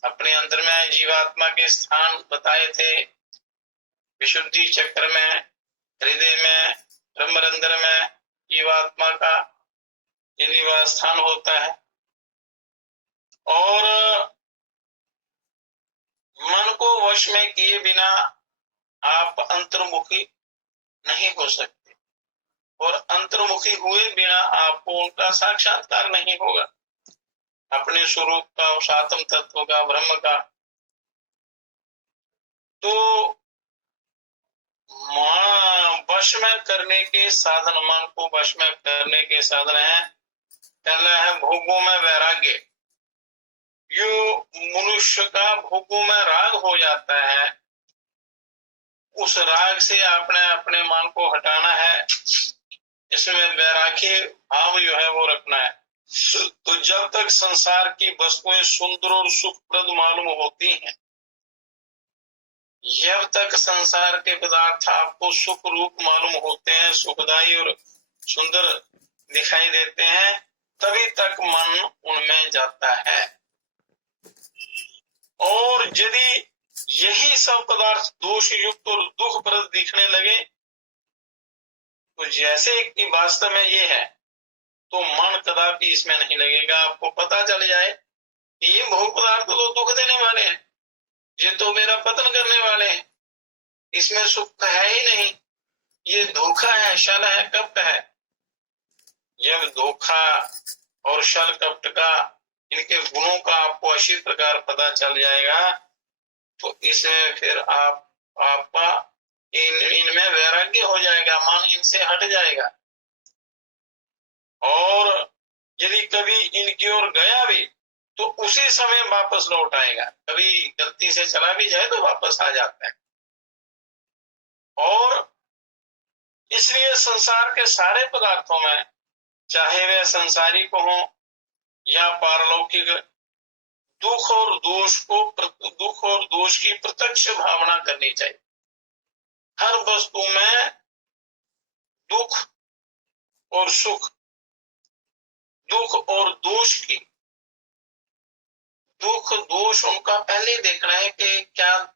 अपने अंदर में जीवात्मा के स्थान बताए थे, विशुद्धि चक्र में, हृदय में, ब्रह्मरंध्र में जीवात्मा का ये निवास स्थान होता है। और मन को वश में किए बिना आप अंतर्मुखी नहीं हो सकते, और अंतर्मुखी हुए बिना आपको उनका साक्षात्कार नहीं होगा, अपने स्वरूप का, उस आत्म तत्व का, ब्रह्म का। तो वश में करने के साधन, मन को वश में करने के साधन है, पहला है भोगों में वैराग्य। जो मनुष्य का भोगों में राग हो जाता है, उस राग से आपने अपने मन को हटाना है, इसमें वैराग्य भाव जो है वो रखना है। तो जब तक संसार की वस्तुएं सुंदर और सुखप्रद मालूम होती हैं, जब तक संसार के पदार्थ आपको सुख रूप मालूम होते हैं, सुखदायी और सुंदर दिखाई देते हैं, तभी तक मन उनमें जाता है। और यदि यही सब पदार्थ दोष युक्त और दुखप्रद दिखने लगे, तो जैसे कि वास्तव में ये है, तो मन कदापि इसमें नहीं लगेगा। आपको पता चल जाए कि ये भोग पदार्थ तो दुख देने वाले हैं, ये तो मेरा पतन करने वाले हैं, इसमें सुख है ही नहीं, ये धोखा है, छल है, कपट है। जब धोखा और छल कपट का, इनके गुणों का आपको अच्छी प्रकार पता चल जाएगा, तो इसे फिर आपका इनमें वैराग्य हो जाएगा, मन इनसे हट जाएगा। और यदि कभी इनकी ओर गया भी तो उसी समय वापस लौट आएगा, कभी गलती से चला भी जाए तो वापस आ जाता है। और इसलिए संसार के सारे पदार्थों में, चाहे वे संसारिक हो या पारलौकिक, दुख और दोष की प्रत्यक्ष भावना करनी चाहिए। हर वस्तु में दुख और सुख, दुख और दोष की, दुख दोष उनका पहले देखना है कि क्या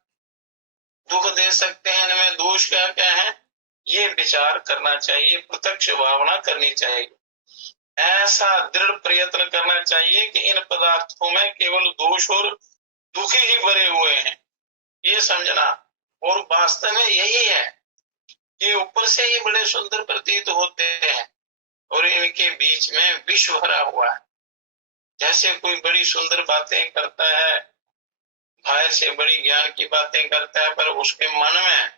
दुख दे सकते हैं, इनमें दोष क्या क्या है, ये विचार करना चाहिए, प्रत्यक्ष भावना करनी चाहिए। ऐसा दृढ़ प्रयत्न करना चाहिए कि इन पदार्थों में केवल दोष और दुख ही भरे हुए हैं, ये समझना। और वास्तव में यही है कि ऊपर से ही बड़े सुंदर प्रतीत होते हैं और इनके बीच में विष भरा हुआ है। जैसे कोई बड़ी सुंदर बातें करता है, बाहर से बड़ी ज्ञान की बातें करता है, पर उसके मन में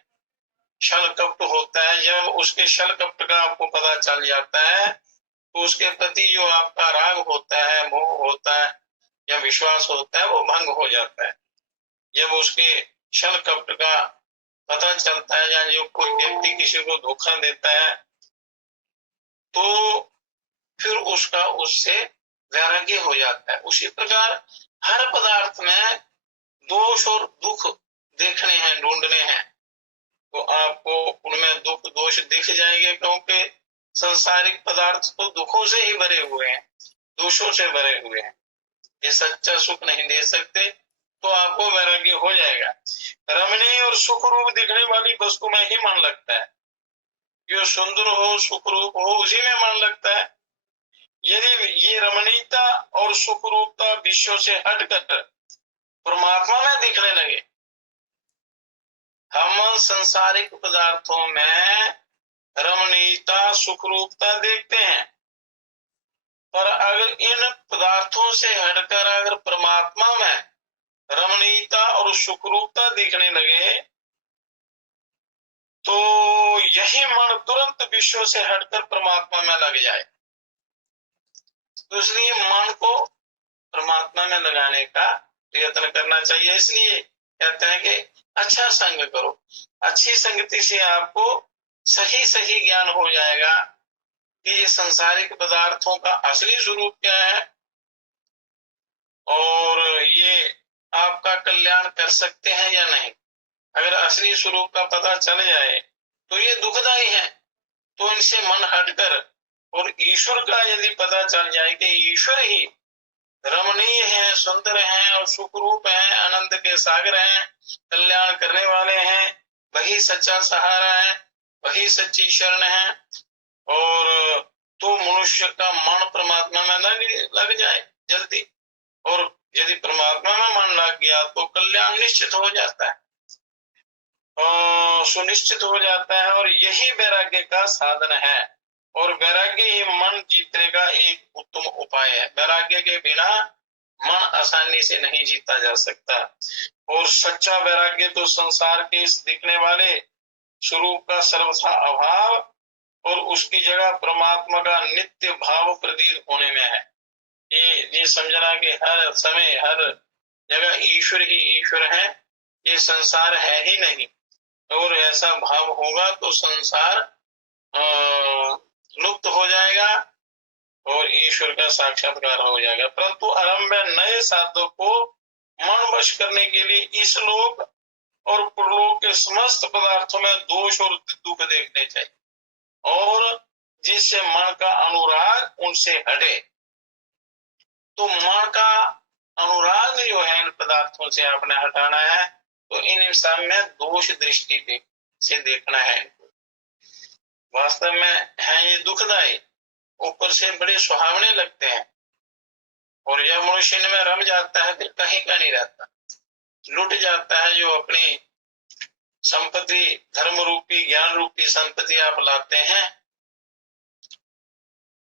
छल कपट होता है। जब उसके छल कपट का आपको पता चल जाता है, तो उसके प्रति जो आपका राग होता है, मोह होता है या विश्वास होता है, वो भंग हो जाता है। जब उसके छल कपट का पता चलता है, या जो कोई व्यक्ति किसी को धोखा देता है, तो फिर उसका उससे वैराग्य हो जाता है। उसी प्रकार हर पदार्थ में दोष और दुख देखने हैं, ढूंढने हैं, तो आपको उनमें दुख दोष दिख जाएंगे, क्योंकि सांसारिक पदार्थ तो दुखों से ही भरे हुए हैं, दोषों से भरे हुए हैं। ये सच्चा सुख नहीं दे सकते, तो आपको वैराग्य हो जाएगा। रमणीय और सुख रूप दिखने वाली वस्तु में ही मन लगता है, जो सुंदर हो, सुख रूप हो, उसी में मन लगता है। यदि ये रमणीयता और सुख रूपता विश्व से हटकर परमात्मा में दिखने लगे, हम संसारिक पदार्थों में रमणीयता सुख रूपता देखते हैं, पर अगर इन पदार्थों से हटकर अगर परमात्मा में रमणीयता और सुख रूपता दिखने लगे, तो यही मन तुरंत विश्व से हटकर परमात्मा में लग जाए। तो इसलिए मन को परमात्मा में लगाने का प्रयत्न करना चाहिए। इसलिए कहते हैं कि अच्छा संग करो, अच्छी संगति से आपको सही सही ज्ञान हो जाएगा कि ये संसारिक पदार्थों का असली स्वरूप क्या है और ये आपका कल्याण कर सकते हैं या नहीं। अगर असली स्वरूप का पता चल जाए तो ये दुखदायी है, तो इनसे मन हटकर और ईश्वर का यदि पता चल जाए कि ईश्वर ही रमणीय है, सुंदर है और सुखरूप है, आनंद के सागर हैं, कल्याण करने वाले हैं, वही सच्चा सहारा है, वही सच्ची शरण है, और तो मनुष्य का मन परमात्मा में लग जाए जल्दी, और यदि परमात्मा में मन लग गया तो कल्याण निश्चित हो जाता है, सुनिश्चित हो जाता है, और यही वैराग्य का साधन है। और वैराग्य ही मन जीतने का एक उत्तम उपाय है। वैराग्य के बिना मन आसानी से नहीं जीता जा सकता, और सच्चा वैराग्य तो संसार के इस दिखने वाले स्वरूप का सर्वथा अभाव और उसकी जगह परमात्मा का नित्य भाव प्रतीत होने में है। ये समझना कि हर समय हर जगह ईश्वर ही ईश्वर है, ये संसार है ही नहीं, और ऐसा भाव होगा तो संसार लुप्त हो जाएगा और ईश्वर का साक्षात्कार हो जाएगा। परंतु आरंभ में नए साधक को मन वश करने के लिए इस लोक और परलोक के समस्त पदार्थों में दोष और दुख देखने चाहिए, और जिससे मन का अनुराग उनसे हटे। तो मन का अनुराग जो है इन पदार्थों से आपने हटाना है, तो इन सब में दोष दृष्टि से देखना है। वास्तव में है ये दुखदायी, ऊपर से बड़े सुहावने लगते हैं, और जब मनुष्य इनमें रम जाता है फिर कहीं का नहीं रहता, लुट जाता है। जो अपनी संपत्ति, धर्म रूपी ज्ञान रूपी संपत्ति आप लाते हैं,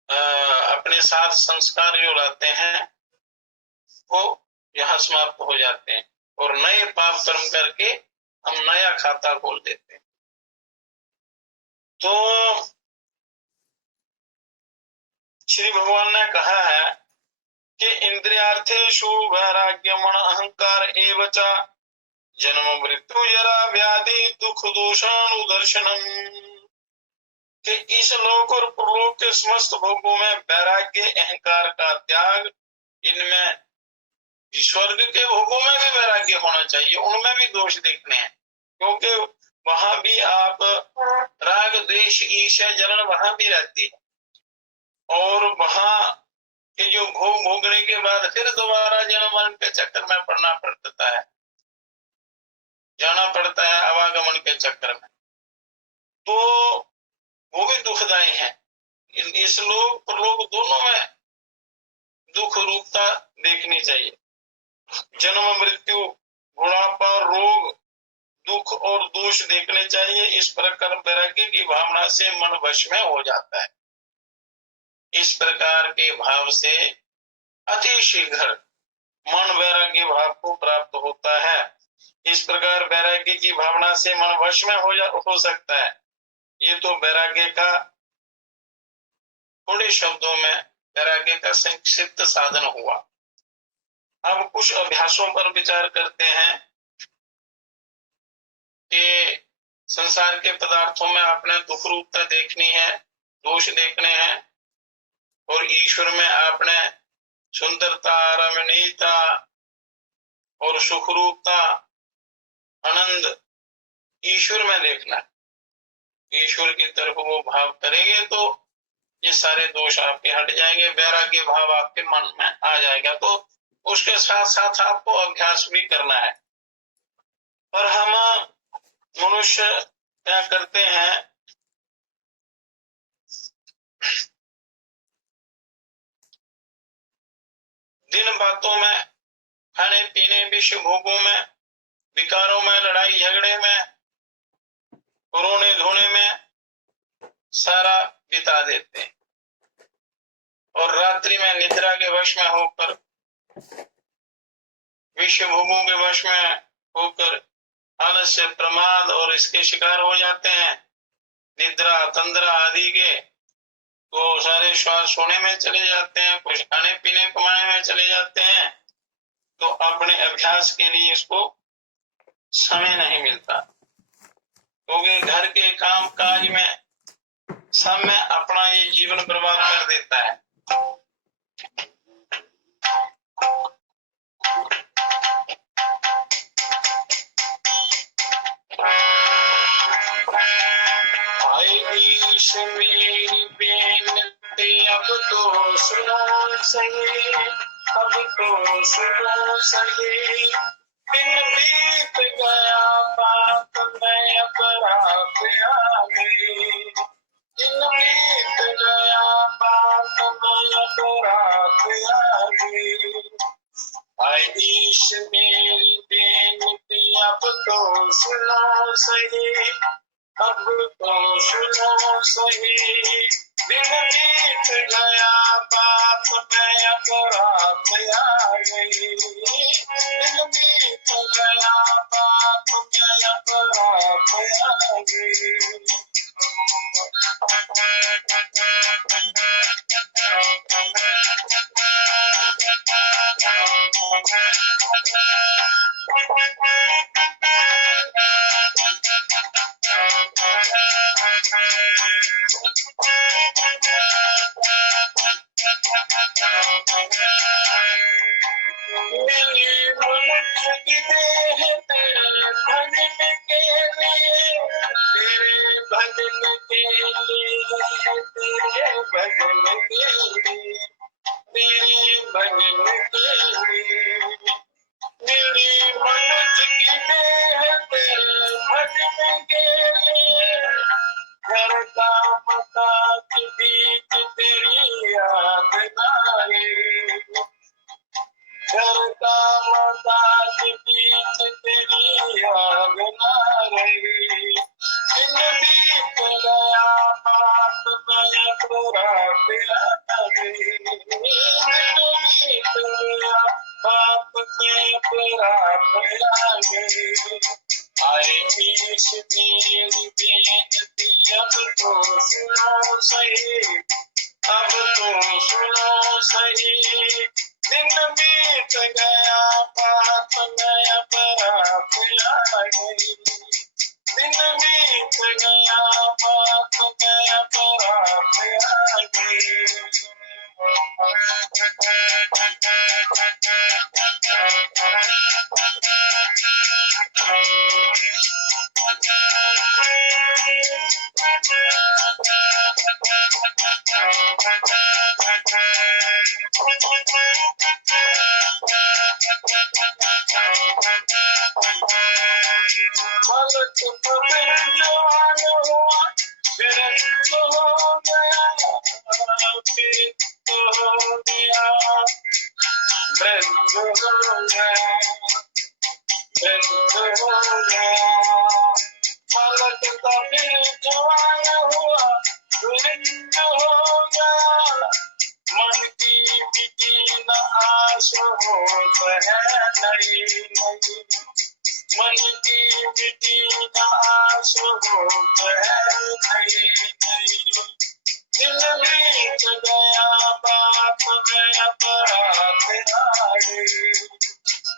अपने साथ संस्कार जो लाते हैं वो यहाँ समाप्त हो जाते हैं, और नए पाप कर्म करके हम नया खाता खोल देते हैं। तो श्री भगवान ने कहा है कि इंद्रियार्थेषु वैराग्यमण अहंकार एवच जन्म मृत्यु जरा व्याधि दुख दोषानुदर्शनम, कि इस लोक और परलोक के समस्त भोगों में वैराग्य, अहंकार का त्याग, इनमें स्वर्ग के भोगों में भी वैराग्य होना चाहिए, उनमें भी दोष देखने हैं, क्योंकि वहां भी आप राग द्वेष ईर्ष्या जलन वहां भी रहती है, और वहां के जो भोग भोगने के बाद फिर दोबारा जन्म मरण के चक्कर में पड़ना पड़ता है, जाना पड़ता है आवागमन के चक्कर में, तो वो भी दुखदायी है। इस लोक परलोक दोनों में दुख रूपता देखनी चाहिए। जन्म मृत्यु, बुढ़ापा, रोग, दुख और दोष देखने चाहिए। इस प्रकार वैराग्य की भावना से मन वश में हो जाता है। इस प्रकार के भाव से अति शीघ्र मन वैराग्य भाव को प्राप्त होता है। इस प्रकार वैराग्य की भावना से मन वश में हो सकता है। ये तो वैराग्य का थोड़े शब्दों में वैराग्य का संक्षिप्त साधन हुआ। अब कुछ अभ्यासों पर विचार करते हैं कि संसार के पदार्थों में आपने दुख रूपता देखनी है, दोष देखने हैं, और ईश्वर में आपने सुंदरता, रमणीयता और सुख रूपता, आनंद ईश्वर में देखना है। ईश्वर की तरफ वो भाव करेंगे तो ये सारे दोष आपके हट जाएंगे, वैराग्य भाव आपके मन में आ जाएगा। तो उसके साथ साथ आपको अभ्यास भी करना है। पर हम मनुष्य क्या करते हैं, दिन बातों में, खाने पीने, विषय भोगों में, विकारों में, लड़ाई झगड़े में, रोने धोने में सारा बिता देते हैं, और रात्रि में निद्रा के वश में होकर, विषय भोगों के वश में होकर आलस्य, प्रमाद और इसके शिकार हो जाते हैं। निद्रा, तंद्रा आदि के तो सारे श्वास सोने में चले जाते हैं, कुछ खाने पीने कमाने में चले जाते हैं, तो अपने अभ्यास के लिए इसको समय नहीं मिलता, क्योंकि घर के काम काज में सब में अपना ये जीवन बर्बाद कर देता है। ईश मेरी बेनती अब तो सुनो सही, अब तो सुनो सही। दिन बीत गया बात में अपराध आ गई, दिन बीत गया बात में अपराध आ गई। ईश मेरी बेनती अब तो सुनो सही, अब तो सुनो सही। दिन बीत गया बात में अपराध आ गई, दिन बीत गया बात में अपराध आ गई। मिली मनुष्य की देह तेरे भजन के लिए, तेरे भजन के लिए, तेरे भजन के लिए, तेरे भजन के लिए। मिली मनुष्य की देह तेरे भजन के लिए, घर का मता के बीच तेरी याद नारे, घर का मता के बीच तेरी याद ना रही। दिन बीत गया बात में अपराध आ गई, दिन बीत गया बात में अपराध आ गई। ईश मेरी बेनती अब तो सुनो सही, अब तो सुनो सही। दिन बीत गया बात में अपराध आ गई, दिन बीत गया बात में अपराध आ गई। मलक पविर जवान हुआ, फिर हो गया, फिर हो गया, वृद्ध हो गया, वृद्ध हो गया। मलक पविर जवान हुआ, वृद्ध हो गया। मन की बिकी न आश होत है नई नई, मन की बिकी न आश होत है नई नई। दिन बीत गया बात में अपराध आ गई,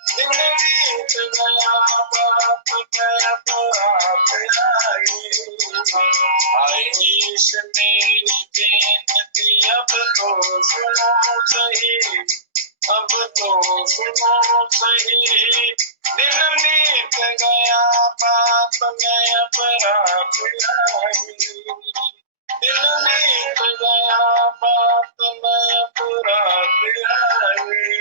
दिन बीत गया बात में अपराध आ गई। ईश मेरी बेनती अब तो सुनो सही, अब तो सुनो सही। दिन बीत गया बात में अपराध आ गई, दिन बीत गया बात में अपराध आ गई।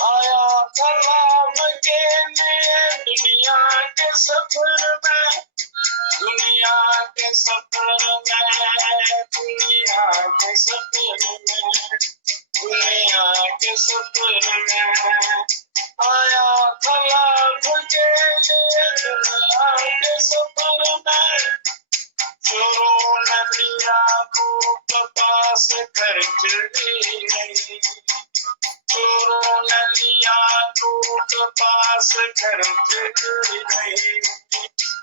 आया कलाम के लिए दुनिया के सफर में, दुनिया के सफर में, दुनिया के सफर में, दुनिया के सफर में। आया कलाम के लिए दुनिया के सफर में, शुरू खर्च भी नहीं, चोरों ने लिया लूट पास खर्च भी नहीं,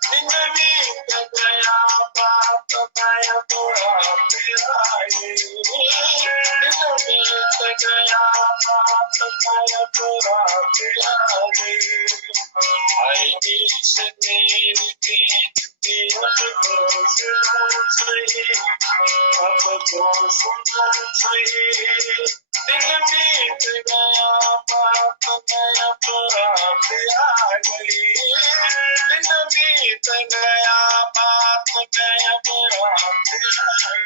दिन बीत गया बाप मैं बुरा पिराए, दिन बीत गया बाप मैं बुरा पिराए, आई इस मेरी बेटी अब तो सुनो सही, अब तो सुनो सही, दिन बीत गया बाप मैं बुरा पिराए, दिन बीत गया बाप मैं बुरा पिराए।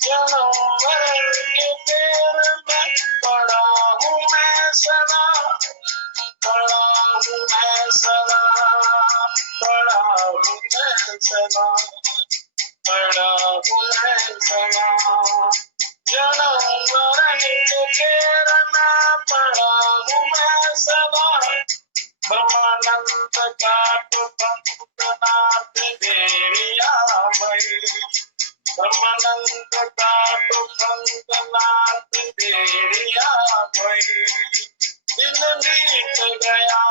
जानवर के पैर में पड़ा हूँ मैं सदा, पड़ा हूँ मैं सदा, पड़ा हूँ मैं सदा, पड़ा हूँ मैं सदा, जानवर के पैर में पड़ा हूँ मैं सदा, ब्रह्मानंद काट पंकनाथ देविया मई, ब्रह्मानंद काट पंकनाथ देविया मई, दिन बीत गया,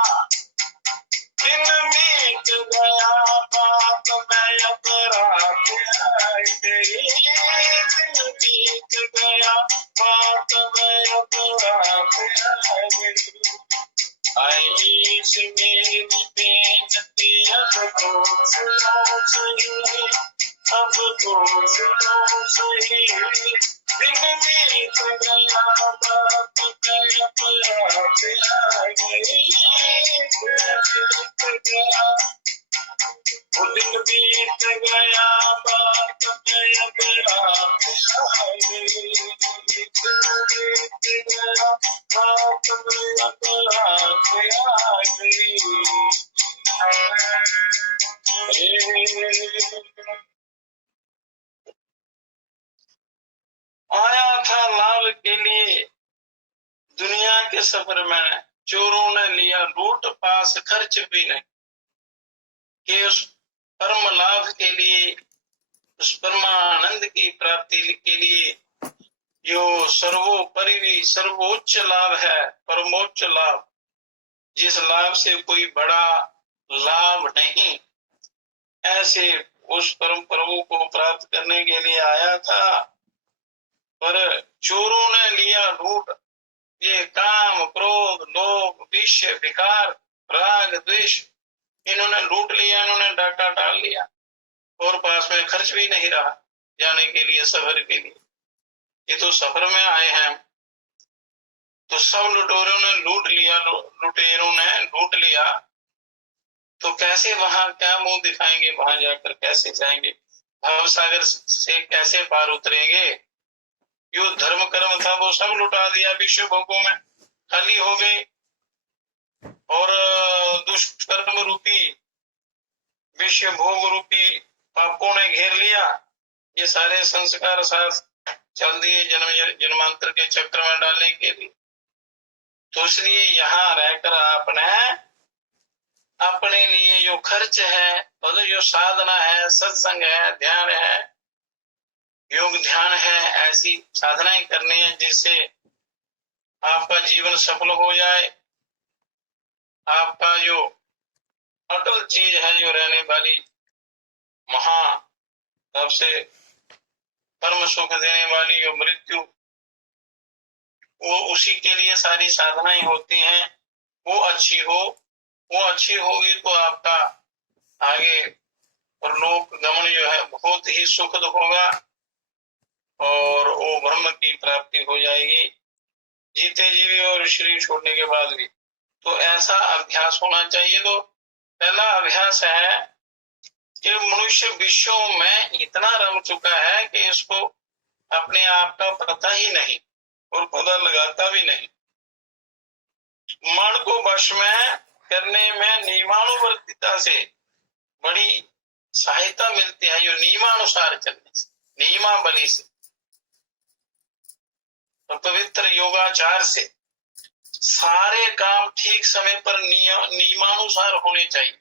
दिन बीत गया बाप मैं अब रात आई गई, दिन बीत गया बाप मैं अब रात आई गई, आई से मेरी बेनती अब तो सुनो सही, अब तो सुनो सही, दिन बीत गया बाप मैं अब रात आई गई, दिन बीत गया, दिन बीत गया बाप मैं अब रात आई गई, दिन बीत गया बाप मैं अब रात आई गई। आया था लाभ के लिए दुनिया के सफर में, चोरों ने लिया लूट पास खर्च भी नहीं, कि उस परम लाभ के लिए, उस परमानंद की प्राप्ति के लिए जो सर्वोपरि भी सर्वोच्च लाभ है, परमोच्च लाभ, जिस लाभ से कोई बड़ा लाभ नहीं, ऐसे उस परम प्रभु को प्राप्त करने के लिए आया था, पर चोरों ने लिया लूट, ये काम क्रोध लोभ विषय विकार राग द्वेष, इन्होंने लूट लिया, इन्होंने डाका डाल लिया, और पास में खर्च भी नहीं रहा जाने के लिए, सफर के लिए। ये तो सफर में आए हैं, तो सब लुटेरों ने लूट लिया, लुटेरों ने लूट लिया, तो कैसे वहां क्या मुंह दिखाएंगे, वहां जाकर कैसे जाएंगे, भव सागर से कैसे पार उतरेंगे, जो धर्म कर्म था वो सब लुटा दिया, विश्व भोगों में खाली हो गए, और दुष्कर्म रूपी विश्व भोग रूपी पापों ने घेर लिया, ये सारे संस्कार साथ चल दिए जन्मांतर के चक्र में डालने के लिए। तो इसलिए यहाँ रहकर आपने अपने लिए जो खर्च है, तो जो साधना है, सत्संग है, ध्यान है, योग ध्यान है, ऐसी साधनाएं करनी है जिससे आपका जीवन सफल हो जाए, आपका जो अटल चीज है, जो रहने वाली महा सबसे परम सुख देने वाली जो मृत्यु, वो उसी के लिए सारी साधनाएं होती हैं, वो अच्छी हो, वो अच्छी होगी तो आपका आगे और लोक गमन जो है बहुत ही सुखद होगा, और वो ब्रह्म की प्राप्ति हो जाएगी, जीते जी भी और शरीर छोड़ने के बाद भी। तो ऐसा अभ्यास होना चाहिए। तो पहला अभ्यास है कि मनुष्य विश्व में इतना रम चुका है कि इसको अपने आप का पता ही नहीं और पता लगाता भी नहीं। मन को वश में करने में नियमानुवर्तिता से बड़ी सहायता मिलती है। जो नियमानुसार चलने से, नियमावली से, तो पवित्र योगाचार से सारे काम ठीक समय पर नियमानुसार होने चाहिए।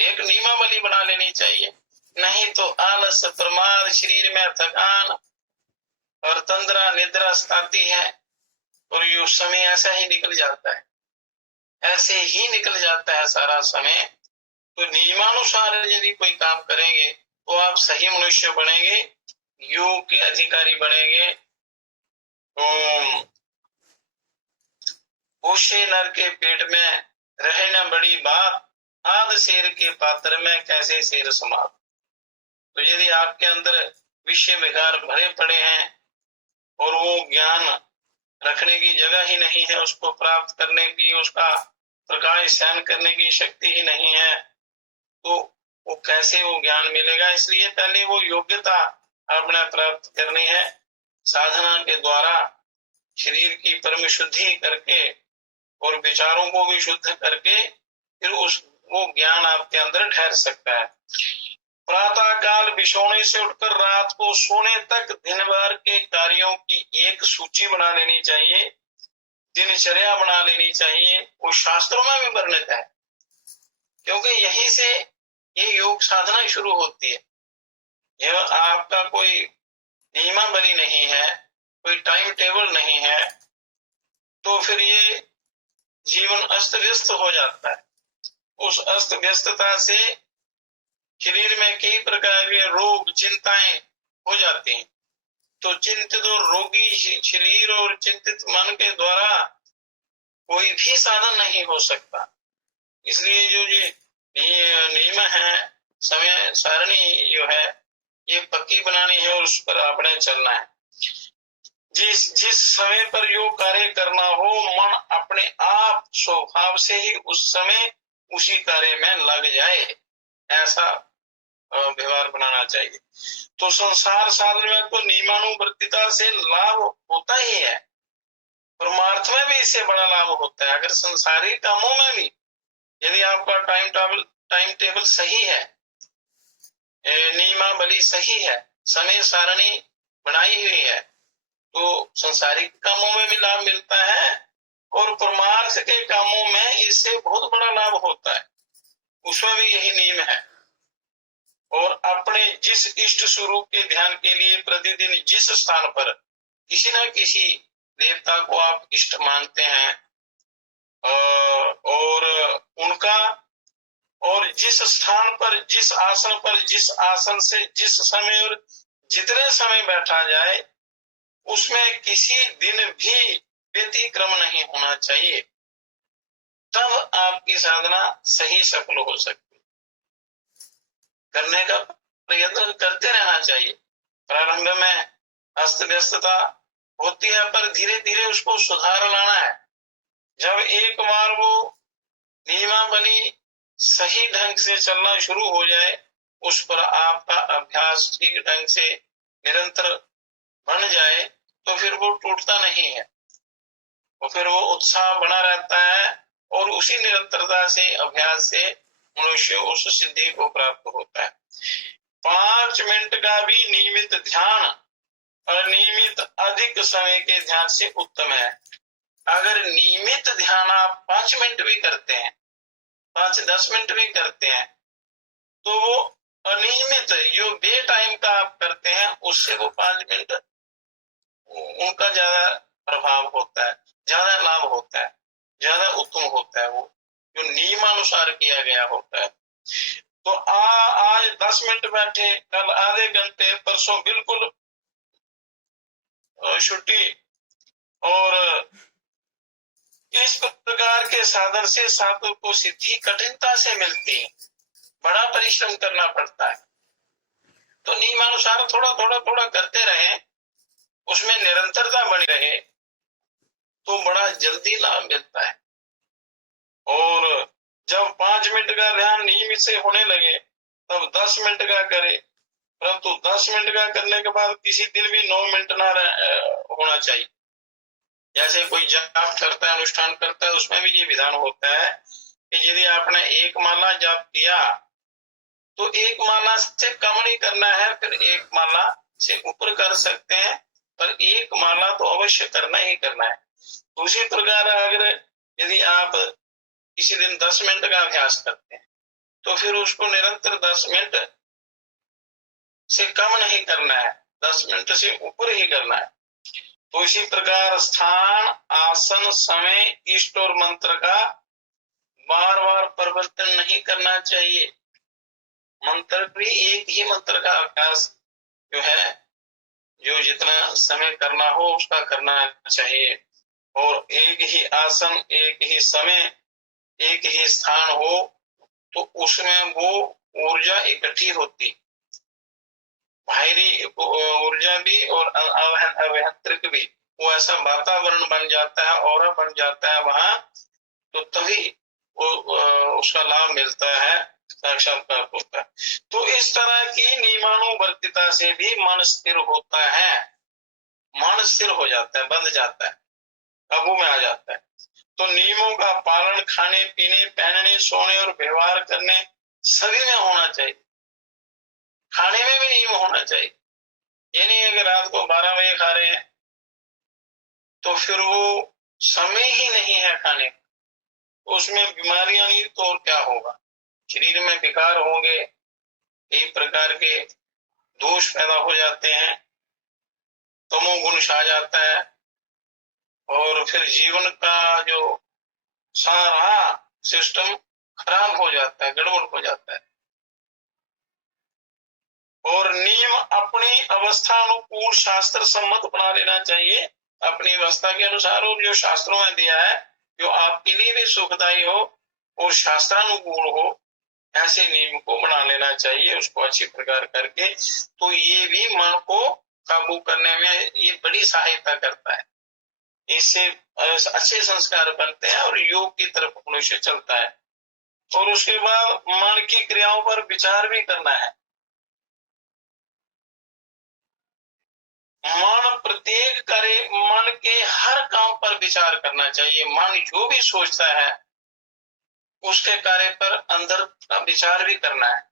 एक नियमावली बना लेनी चाहिए, नहीं तो आलस, प्रमाद, शरीर में थकान और तंद्रा निद्रा सताती है और ये समय ऐसा ही निकल जाता है, ऐसे ही निकल जाता है सारा समय। तो नियमानुसार यदि कोई काम करेंगे तो आप सही मनुष्य बनेंगे, योग के अधिकारी बनेंगे। भूसे नर के पेट में रहे न बड़ी बात, आध शेर के पात्र में कैसे शेर समाप्त। तो यदि आपके अंदर विषय विकार भरे पड़े हैं और वो ज्ञान रखने की जगह ही नहीं है, उसको प्राप्त करने की, उसका प्रकाश सहन करने की शक्ति ही नहीं है, तो वो कैसे वो ज्ञान मिलेगा। इसलिए पहले वो योग्यता आपने प्राप्त करनी है। साधना के द्वारा शरीर की परम शुद्धि करके और विचारों को भी शुद्ध करके फिर वो ज्ञान आपके अंदर ठहर सकता है। प्रातः काल बिछौने से उठकर रात को सोने तक दिन भर के कार्यों की एक सूची बना लेनी चाहिए, दिनचर्या बना लेनी चाहिए। वो शास्त्रों में भी वर्णित है, क्योंकि यहीं से ये योग साधना शुरू होती है। यह आपका कोई नियमावली नहीं है, कोई टाइम टेबल नहीं है, तो फिर ये जीवन अस्त व्यस्त हो जाता है। उस अस्त व्यस्तता से शरीर में कई प्रकार के रोग चिंताएं हो जाती हैं। तो चिंतित और रोगी शरीर और चिंतित मन के द्वारा कोई भी साधन नहीं हो सकता। इसलिए जो ये नियम है, समय सारणी जो है, ये पक्की बनानी है और उस पर आपने चलना है। जिस समय पर योग कार्य करना हो, मन अपने आप स्वभाव से ही उस समय उसी कार्य में लग जाए, ऐसा व्यवहार बनाना चाहिए। तो संसार साधन में तो नियमानुवर्तिता से लाभ होता ही है, परमार्थ में भी इससे बड़ा लाभ होता है। अगर संसारी कामों में भी यदि आपका टाइम टेबल सही है, नियमावली सही है, समय सारणी बनाई हुई है, तो संसारिक कामों में भी लाभ मिलता है और परमार्थ के कामों में इससे बहुत बड़ा लाभ होता है, उसमें भी यही नियम है। और अपने जिस इष्ट स्वरूप के ध्यान के लिए प्रतिदिन जिस स्थान पर किसी न किसी देवता को आप इष्ट मानते हैं और उनका, और जिस स्थान पर, जिस आसन पर, जिस आसन से जिस समय और जितने समय बैठा जाए, उसमें किसी दिन भी व्यतिक्रम नहीं होना चाहिए, तब आपकी साधना सही सफल हो सकती। करने का प्रयत्न करते रहना चाहिए। प्रारंभ में अस्त व्यस्तता होती है, पर धीरे धीरे उसको सुधार लाना है। जब एक बार वो नियमावली सही ढंग से चलना शुरू हो जाए, उस पर आपका अभ्यास ठीक ढंग से निरंतर बन जाए, तो फिर वो टूटता नहीं है, और फिर वो उत्साह बना रहता है और उसी निरंतरता से, अभ्यास से मनुष्य उस सिद्धि को प्राप्त होता है। 5 मिनट का भी नियमित ध्यान अनियमित अधिक समय के ध्यान से उत्तम है। अगर नियमित ध्यान आप 5 मिनट भी करते हैं, 5-10 मिनट भी करते हैं, तो वो अनियमित जो बे टाइम का आप करते हैं, उससे वो 5 मिनट उनका ज्यादा प्रभाव होता है, ज्यादा लाभ होता है, ज्यादा उत्तम होता है, वो जो नियमानुसार किया गया होता है। तो आज 10 मिनट बैठे, कल आधे घंटे, परसों बिल्कुल छुट्टी, और इस प्रकार के साधन से साधु को सिद्धि कठिनता से मिलती है, बड़ा परिश्रम करना पड़ता है। तो नियमानुसार थोड़ा थोड़ा थोड़ा करते रहे, उसमें निरंतरता बनी रहे, तो बड़ा जल्दी लाभ मिलता है। और जब 5 मिनट का ध्यान नियमित से होने लगे, तब 10 मिनट का करे, परंतु 10 मिनट का करने के बाद किसी दिन भी 9 मिनट ना होना चाहिए। जैसे कोई जाप करता है, अनुष्ठान करता है, उसमें भी ये विधान होता है कि यदि आपने एक माला जाप किया तो एक माला से कम नहीं करना है, फिर एक माला से ऊपर कर सकते हैं, पर एक माला तो अवश्य करना ही करना है। उसी प्रकार अगर यदि आप किसी दिन 10 मिनट का अभ्यास करते हैं तो फिर उसको निरंतर 10 मिनट से कम नहीं करना है, 10 मिनट से ऊपर ही करना है। तो इसी प्रकार स्थान, आसन, समय, इष्ट और मंत्र का बार बार परिवर्तन नहीं करना चाहिए। मंत्र भी एक ही मंत्र का अभ्यास जो है, जो जितना समय करना हो उसका करना चाहिए, और एक ही आसन, एक ही समय, एक ही स्थान हो तो उसमें वो ऊर्जा इकट्ठी होती, बाहरी ऊर्जा भी और अभ्यंतरिक भी, वो ऐसा वातावरण बन जाता है, ऑरा बन जाता है वहां, तो तभी वो उसका लाभ मिलता है, साक्षात्कार होता है। तो इस तरह की नियमानुवर्तिता से भी मन स्थिर होता है, मन स्थिर हो जाता है, बंध जाता है, काबू में आ जाता है। तो नियमों का पालन खाने पीने, पहनने, सोने और व्यवहार करने सभी में होना चाहिए। खाने में भी नियम होना चाहिए। ये नहीं है कि रात को 12 बजे खा रहे हैं तो फिर वो समय ही नहीं है खाने का, तो उसमें बीमारियां नहीं तो और क्या होगा, शरीर में विकार होंगे, कई प्रकार के दोष पैदा हो जाते हैं, तमोगुण छा जाता है, और फिर जीवन का जो सारा सिस्टम खराब हो जाता है, गड़बड़ हो जाता है। और नियम अपनी अवस्था अनुकूल शास्त्र सम्मत बना लेना चाहिए, अपनी अवस्था के अनुसार, और जो शास्त्रों में दिया है जो आपके लिए भी सुखदायी हो और शास्त्रानुकूल हो, ऐसे नियम को बना लेना चाहिए, उसको अच्छी प्रकार करके। तो ये भी मन को काबू करने में ये बड़ी सहायता करता है, इससे अच्छे संस्कार बनते हैं और योग की तरफ मनुष्य चलता है। और उसके बाद मन की क्रियाओं पर विचार भी करना है। मन प्रत्येक करे, मन के हर काम पर विचार करना चाहिए। मन जो भी सोचता है उसके कार्य पर अंदर का विचार भी करना है।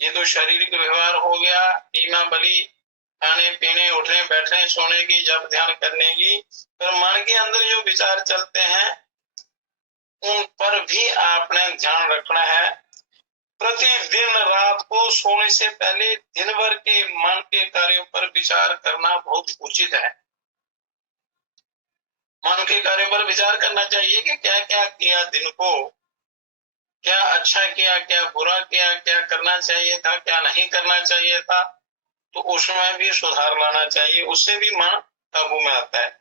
ये तो शारीरिक व्यवहार हो गया, ईमा बलि, खाने पीने, उठने बैठने, सोने की, जब ध्यान करने की, पर मन के अंदर जो विचार चलते हैं उन पर भी आपने ध्यान रखना है। प्रतिदिन रात को सोने से पहले दिन भर के मन के कार्यों पर विचार करना बहुत उचित है। मन के कार्यों पर विचार करना चाहिए कि क्या क्या किया दिन को, क्या अच्छा किया, क्या बुरा किया, क्या करना चाहिए था, क्या नहीं करना चाहिए था, तो उसमें भी सुधार लाना चाहिए, उससे भी मन काबू में आता है।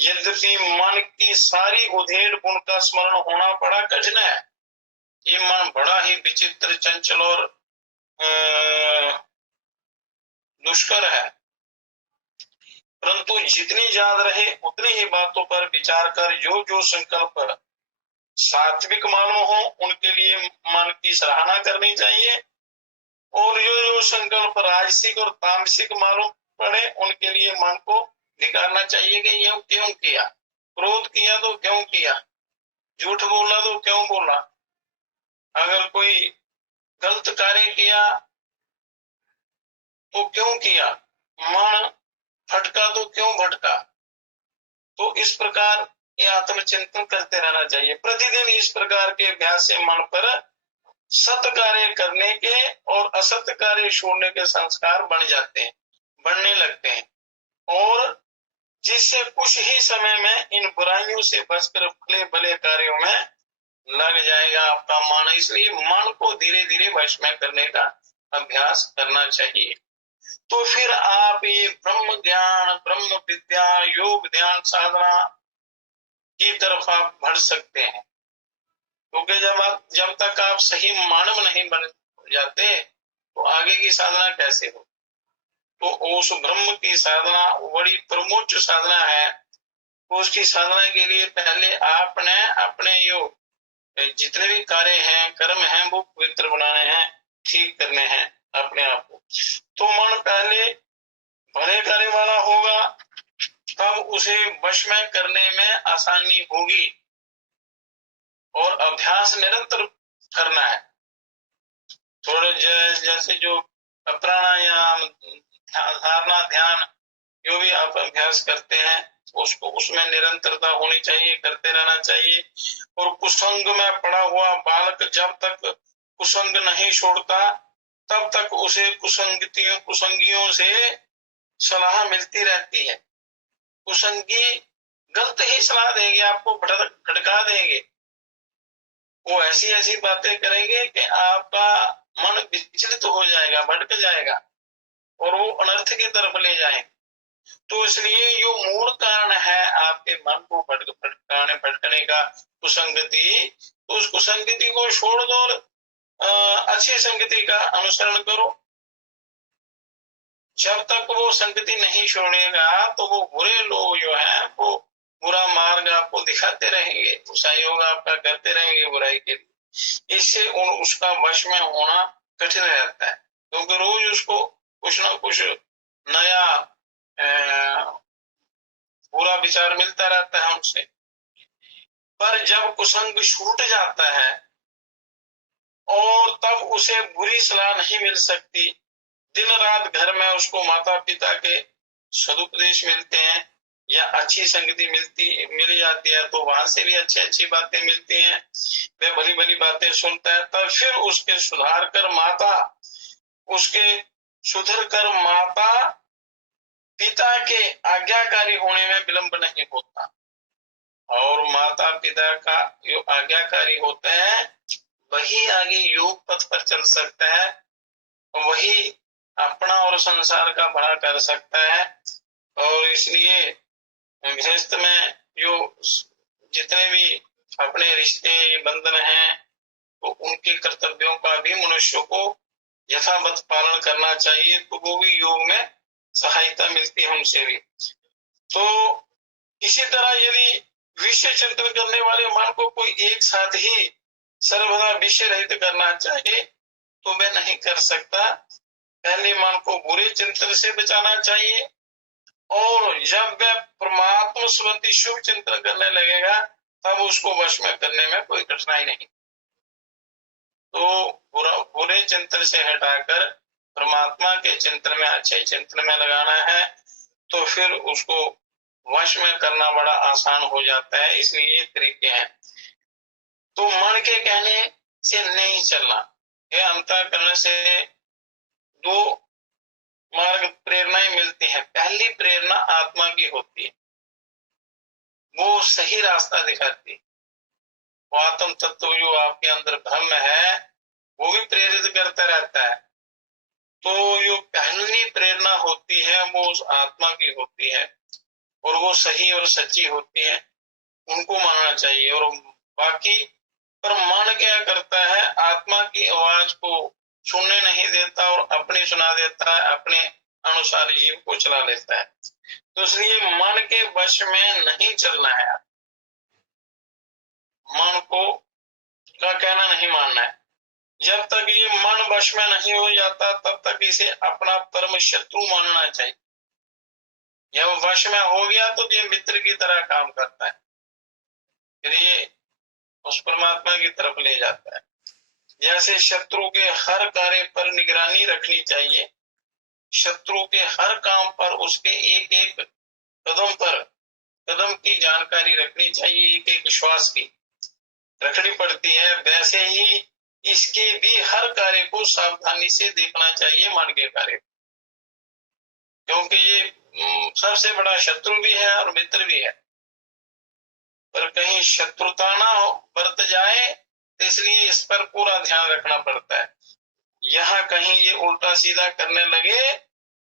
यद्यपि मन की सारी उधेड़ गुण का स्मरण होना बड़ा कठिन है, ये मन बड़ा ही विचित्र, चंचल और दुष्कर है, परंतु जितनी याद रहे उतनी ही बातों पर विचार कर जो जो संकल्प सात्विक मालूम हो उनके लिए मन की सराहना करनी चाहिए, और जो जो संकल्प राजसिक और तामसिक मालूम पड़े उनके लिए मन को धिकारना चाहिए कि ये क्यों किया, क्रोध किया तो क्यों किया, झूठ बोला तो क्यों बोला, अगर कोई गलत कार्य किया तो क्यों किया, मन भटका तो क्यों भटका। तो इस प्रकार ये आत्मचिंतन करते रहना चाहिए। प्रतिदिन इस प्रकार के अभ्यास से मन पर सत कार्य करने के और असत कार्य छोड़ने के संस्कार बन जाते हैं, बढ़ने लगते हैं, और जिससे कुछ ही समय में इन बुराइयों से बचकर भले भले कार्यों में लग जाएगा आपका मन। इसलिए मन को धीरे धीरे वश में करने का अभ्यास करना चाहिए। तो फिर आप ये ब्रह्म ज्ञान, ब्रह्म विद्या, योग ध्यान साधना की तरफ आप बढ़ सकते हैं, क्योंकि जब तक आप सही मानव नहीं बन जाते तो आगे की साधना कैसे हो। तो उस ब्रह्म की साधना बड़ी प्रमुख साधना है, तो उसकी साधना के लिए पहले आपने अपने जो जितने भी कार्य हैं, कर्म हैं, वो पवित्र बनाने हैं, ठीक करने हैं अपने आप को। तो मन पहले भले कार्य वाला होगा, तब उसे वश में करने में आसानी होगी। और अभ्यास निरंतर करना है। थोड़े जैसे जो प्राणायाम, धारणा, ध्यान, जो भी आप अभ्यास करते हैं उसको उसमें निरंतरता होनी चाहिए, करते रहना चाहिए। और कुसंग में पड़ा हुआ बालक जब तक कुसंग नहीं छोड़ता तब तक उसे कुसंगियों से सलाह मिलती रहती है। कुसंगी गलत ही सलाह देंगे, आपको भटका देंगे। वो ऐसी ऐसी बातें करेंगे कि आपका मन विचलित हो जाएगा, भटक जाएगा और वो अनर्थ की तरफ ले जाएंगे। तो इसलिए जो मूल कारण है आपके मन को भटकने का कुसंगति, तो उस कुसंगति को छोड़ दो और अच्छी संगति का अनुसरण करो। जब तक वो संगति नहीं छोड़ेगा तो वो बुरे लोग जो हैं वो बुरा मार्ग आपको दिखाते रहेंगे, सहयोग आपका करते रहेंगे बुराई के लिए। इससे उसका वश में होना कठिन रहता है, क्योंकि रोज उसको कुछ ना कुछ नया बुरा विचार मिलता रहता है उनसे। पर जब कुसंग छूट जाता है और तब उसे बुरी सलाह नहीं मिल सकती। दिन रात घर में उसको माता पिता के सदुपदेश मिलते हैं या अच्छी संगति मिल जाती है, तो वहां से भी अच्छी बातें मिलती हैं, वह भली भली बातें सुनता है। तब फिर उसके सुधर कर माता पिता के आज्ञाकारी होने में विलंब नहीं होता। और माता पिता का जो आज्ञाकारी होते हैं वही आगे योग पथ पर चल सकता है, वही अपना और संसार का भला कर सकता है। और इसलिए गृहस्थ में जो जितने भी अपने रिश्ते बंधन हैं तो उनके कर्तव्यों का भी मनुष्य को यथावत पालन करना चाहिए, तो वो भी योग में सहायता मिलती है उनसे भी। तो इसी तरह यदि विषय चिंतन करने वाले मन को कोई एक साथ ही सर्वदा विषय रहित करना चाहे तो वह नहीं कर सकता। पहले मन को बुरे चिंतन से बचाना चाहिए और जब वह परमात्मा संबंधी शुभ चिंतन करने लगेगा तब उसको वश में करने में कोई कठिनाई नहीं। तो बुरे चिंतन से हटाकर परमात्मा के चिंतन में, अच्छे चिंतन में लगाना है, तो फिर उसको वश में करना बड़ा आसान हो जाता है। इसलिए ये तरीके हैं। तो मन के कहने से नहीं चलना, यह अंतःकरण से दो मार्ग प्रेरणाएं मिलती हैं। पहली प्रेरणा आत्मा की होती है, वो सही रास्ता दिखाती है। वो आत्म तत्व जो आपके अंदर ब्रह्म है वो भी प्रेरित करता रहता है। तो जो पहली प्रेरणा होती है वो उस आत्मा की होती है और वो सही और सच्ची होती है, उनको मानना चाहिए। और बाकी पर मन क्या करता है, आत्मा की आवाज को सुनने नहीं देता और अपनी सुना देता है, अपने अनुसार जीव को चला लेता है। तो इसलिए मन के वश में नहीं चलना है, मन को का कहना नहीं मानना है। जब तक ये मन वश में नहीं हो जाता तब तक इसे अपना परम शत्रु मानना चाहिए। जब वश में हो गया तो ये मित्र की तरह काम करता है, फिर ये उस परमात्मा की तरफ ले जाता है। जैसे शत्रु के हर कार्य पर निगरानी रखनी चाहिए, शत्रु के हर काम पर उसके एक एक कदम की जानकारी रखनी चाहिए, एक एक श्वास की रखनी पड़ती है, वैसे ही इसके भी हर कार्य को सावधानी से देखना चाहिए, मन के कार्य, क्योंकि ये सबसे बड़ा शत्रु भी है और मित्र भी है। पर कहीं शत्रुता ना बरत जाए, इसलिए इस पर पूरा ध्यान रखना पड़ता है। यहाँ कहीं ये उल्टा सीधा करने लगे,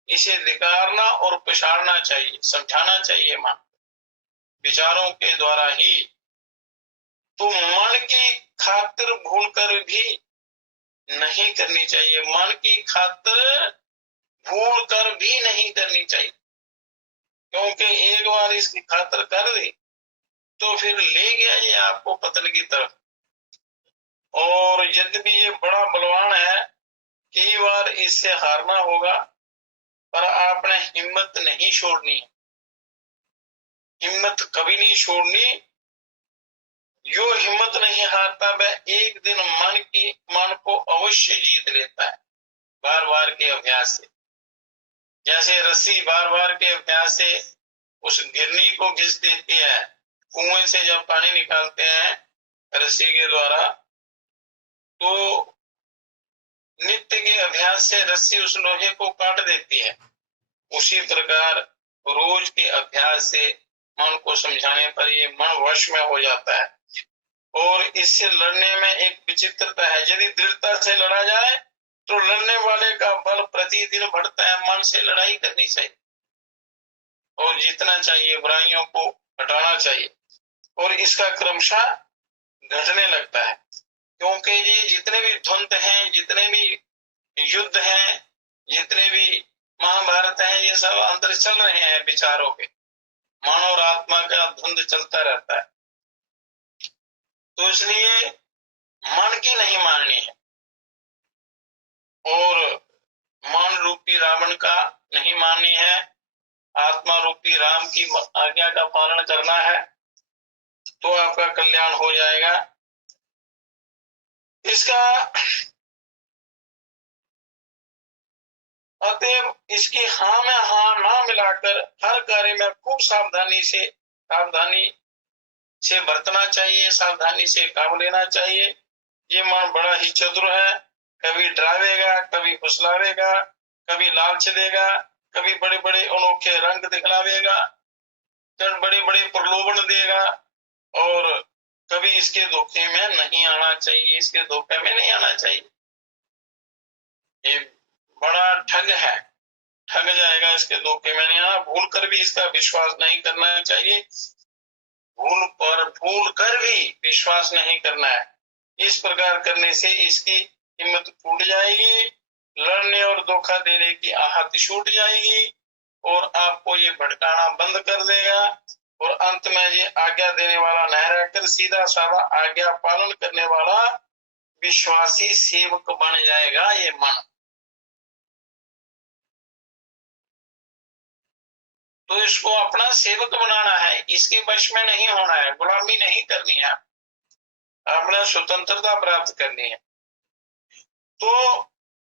इसे धिकारना और पछाड़ना चाहिए, समझाना चाहिए मन विचारों के द्वारा ही। तो मन की खातिर भूल कर भी नहीं करनी चाहिए, मन की खातिर भूल कर भी नहीं करनी चाहिए, क्योंकि एक बार इसकी खातिर कर दी तो फिर ले गया ये आपको पतन की तरफ। और यद्यपि ये बड़ा बलवान है, कई बार इससे हारना होगा, पर आपने हिम्मत नहीं छोड़नी। हिम्मत कभी नहीं छोड़नी। जो हिम्मत नहीं हारता वह एक दिन मन को अवश्य जीत लेता है, बार बार के अभ्यास से। जैसे रस्सी बार बार के अभ्यास से उस गिरनी को घिस देती है। कुएं से जब पानी निकालते हैं रस्सी के द्वारा, तो नित्य के अभ्यास से रस्सी उस लोहे को काट देती है। उसी प्रकार रोज के अभ्यास से मन को समझाने पर ये मन वश में हो जाता है। और इससे लड़ने में एक विचित्रता है। यदि दृढ़ता से लड़ा जाए तो लड़ने वाले का बल प्रतिदिन बढ़ता है। मन से लड़ाई करनी चाहिए और जीतना चाहिए, बुराइयों को हटाना चाहिए, और इसका क्रमशः घटने लगता है। क्योंकि ये जितने भी द्वंद हैं, जितने भी युद्ध हैं, जितने भी महाभारत हैं, ये सब अंदर चल रहे हैं विचारों के। मन और आत्मा का द्वंद चलता रहता है। तो इसलिए मन की नहीं माननी है और मन रूपी रावण का नहीं माननी है। आत्मा रूपी राम की आज्ञा का पालन करना है, तो आपका कल्याण हो जाएगा। इसका अतएव इसकी हाँ में हाँ ना मिलाकर हर कार्य में खूब सावधानी से बरतना चाहिए, सावधानी से काम लेना चाहिए। ये मन बड़ा ही चतुर है, कभी डरावेगा, कभी फुसलावेगा, कभी लालच देगा, कभी बड़े बड़े अनोखे रंग दिखलावेगा, कभी बड़े बड़े प्रलोभन देगा, और कभी इसके धोखे में नहीं आना चाहिए, इसके धोखे में नहीं आना चाहिए। ये बड़ा ठग है, ठग जाएगा, इसके धोखे में नहीं आना। भूल कर भी इसका विश्वास नहीं करना चाहिए, भूल कर भी विश्वास नहीं करना है। इस प्रकार करने से इसकी हिम्मत टूट जाएगी, लड़ने और धोखा देने की आहत छूट जाएगी, और आपको ये भटकाना बंद कर देगा, और अंत में ये आज्ञा देने वाला न रहकर सीधा साधा आज्ञा पालन करने वाला विश्वासी सेवक बन जाएगा ये मन। तो इसको अपना सेवक बनाना है, इसके वश में नहीं होना है, गुलामी नहीं करनी है, अपना स्वतंत्रता प्राप्त करनी है। तो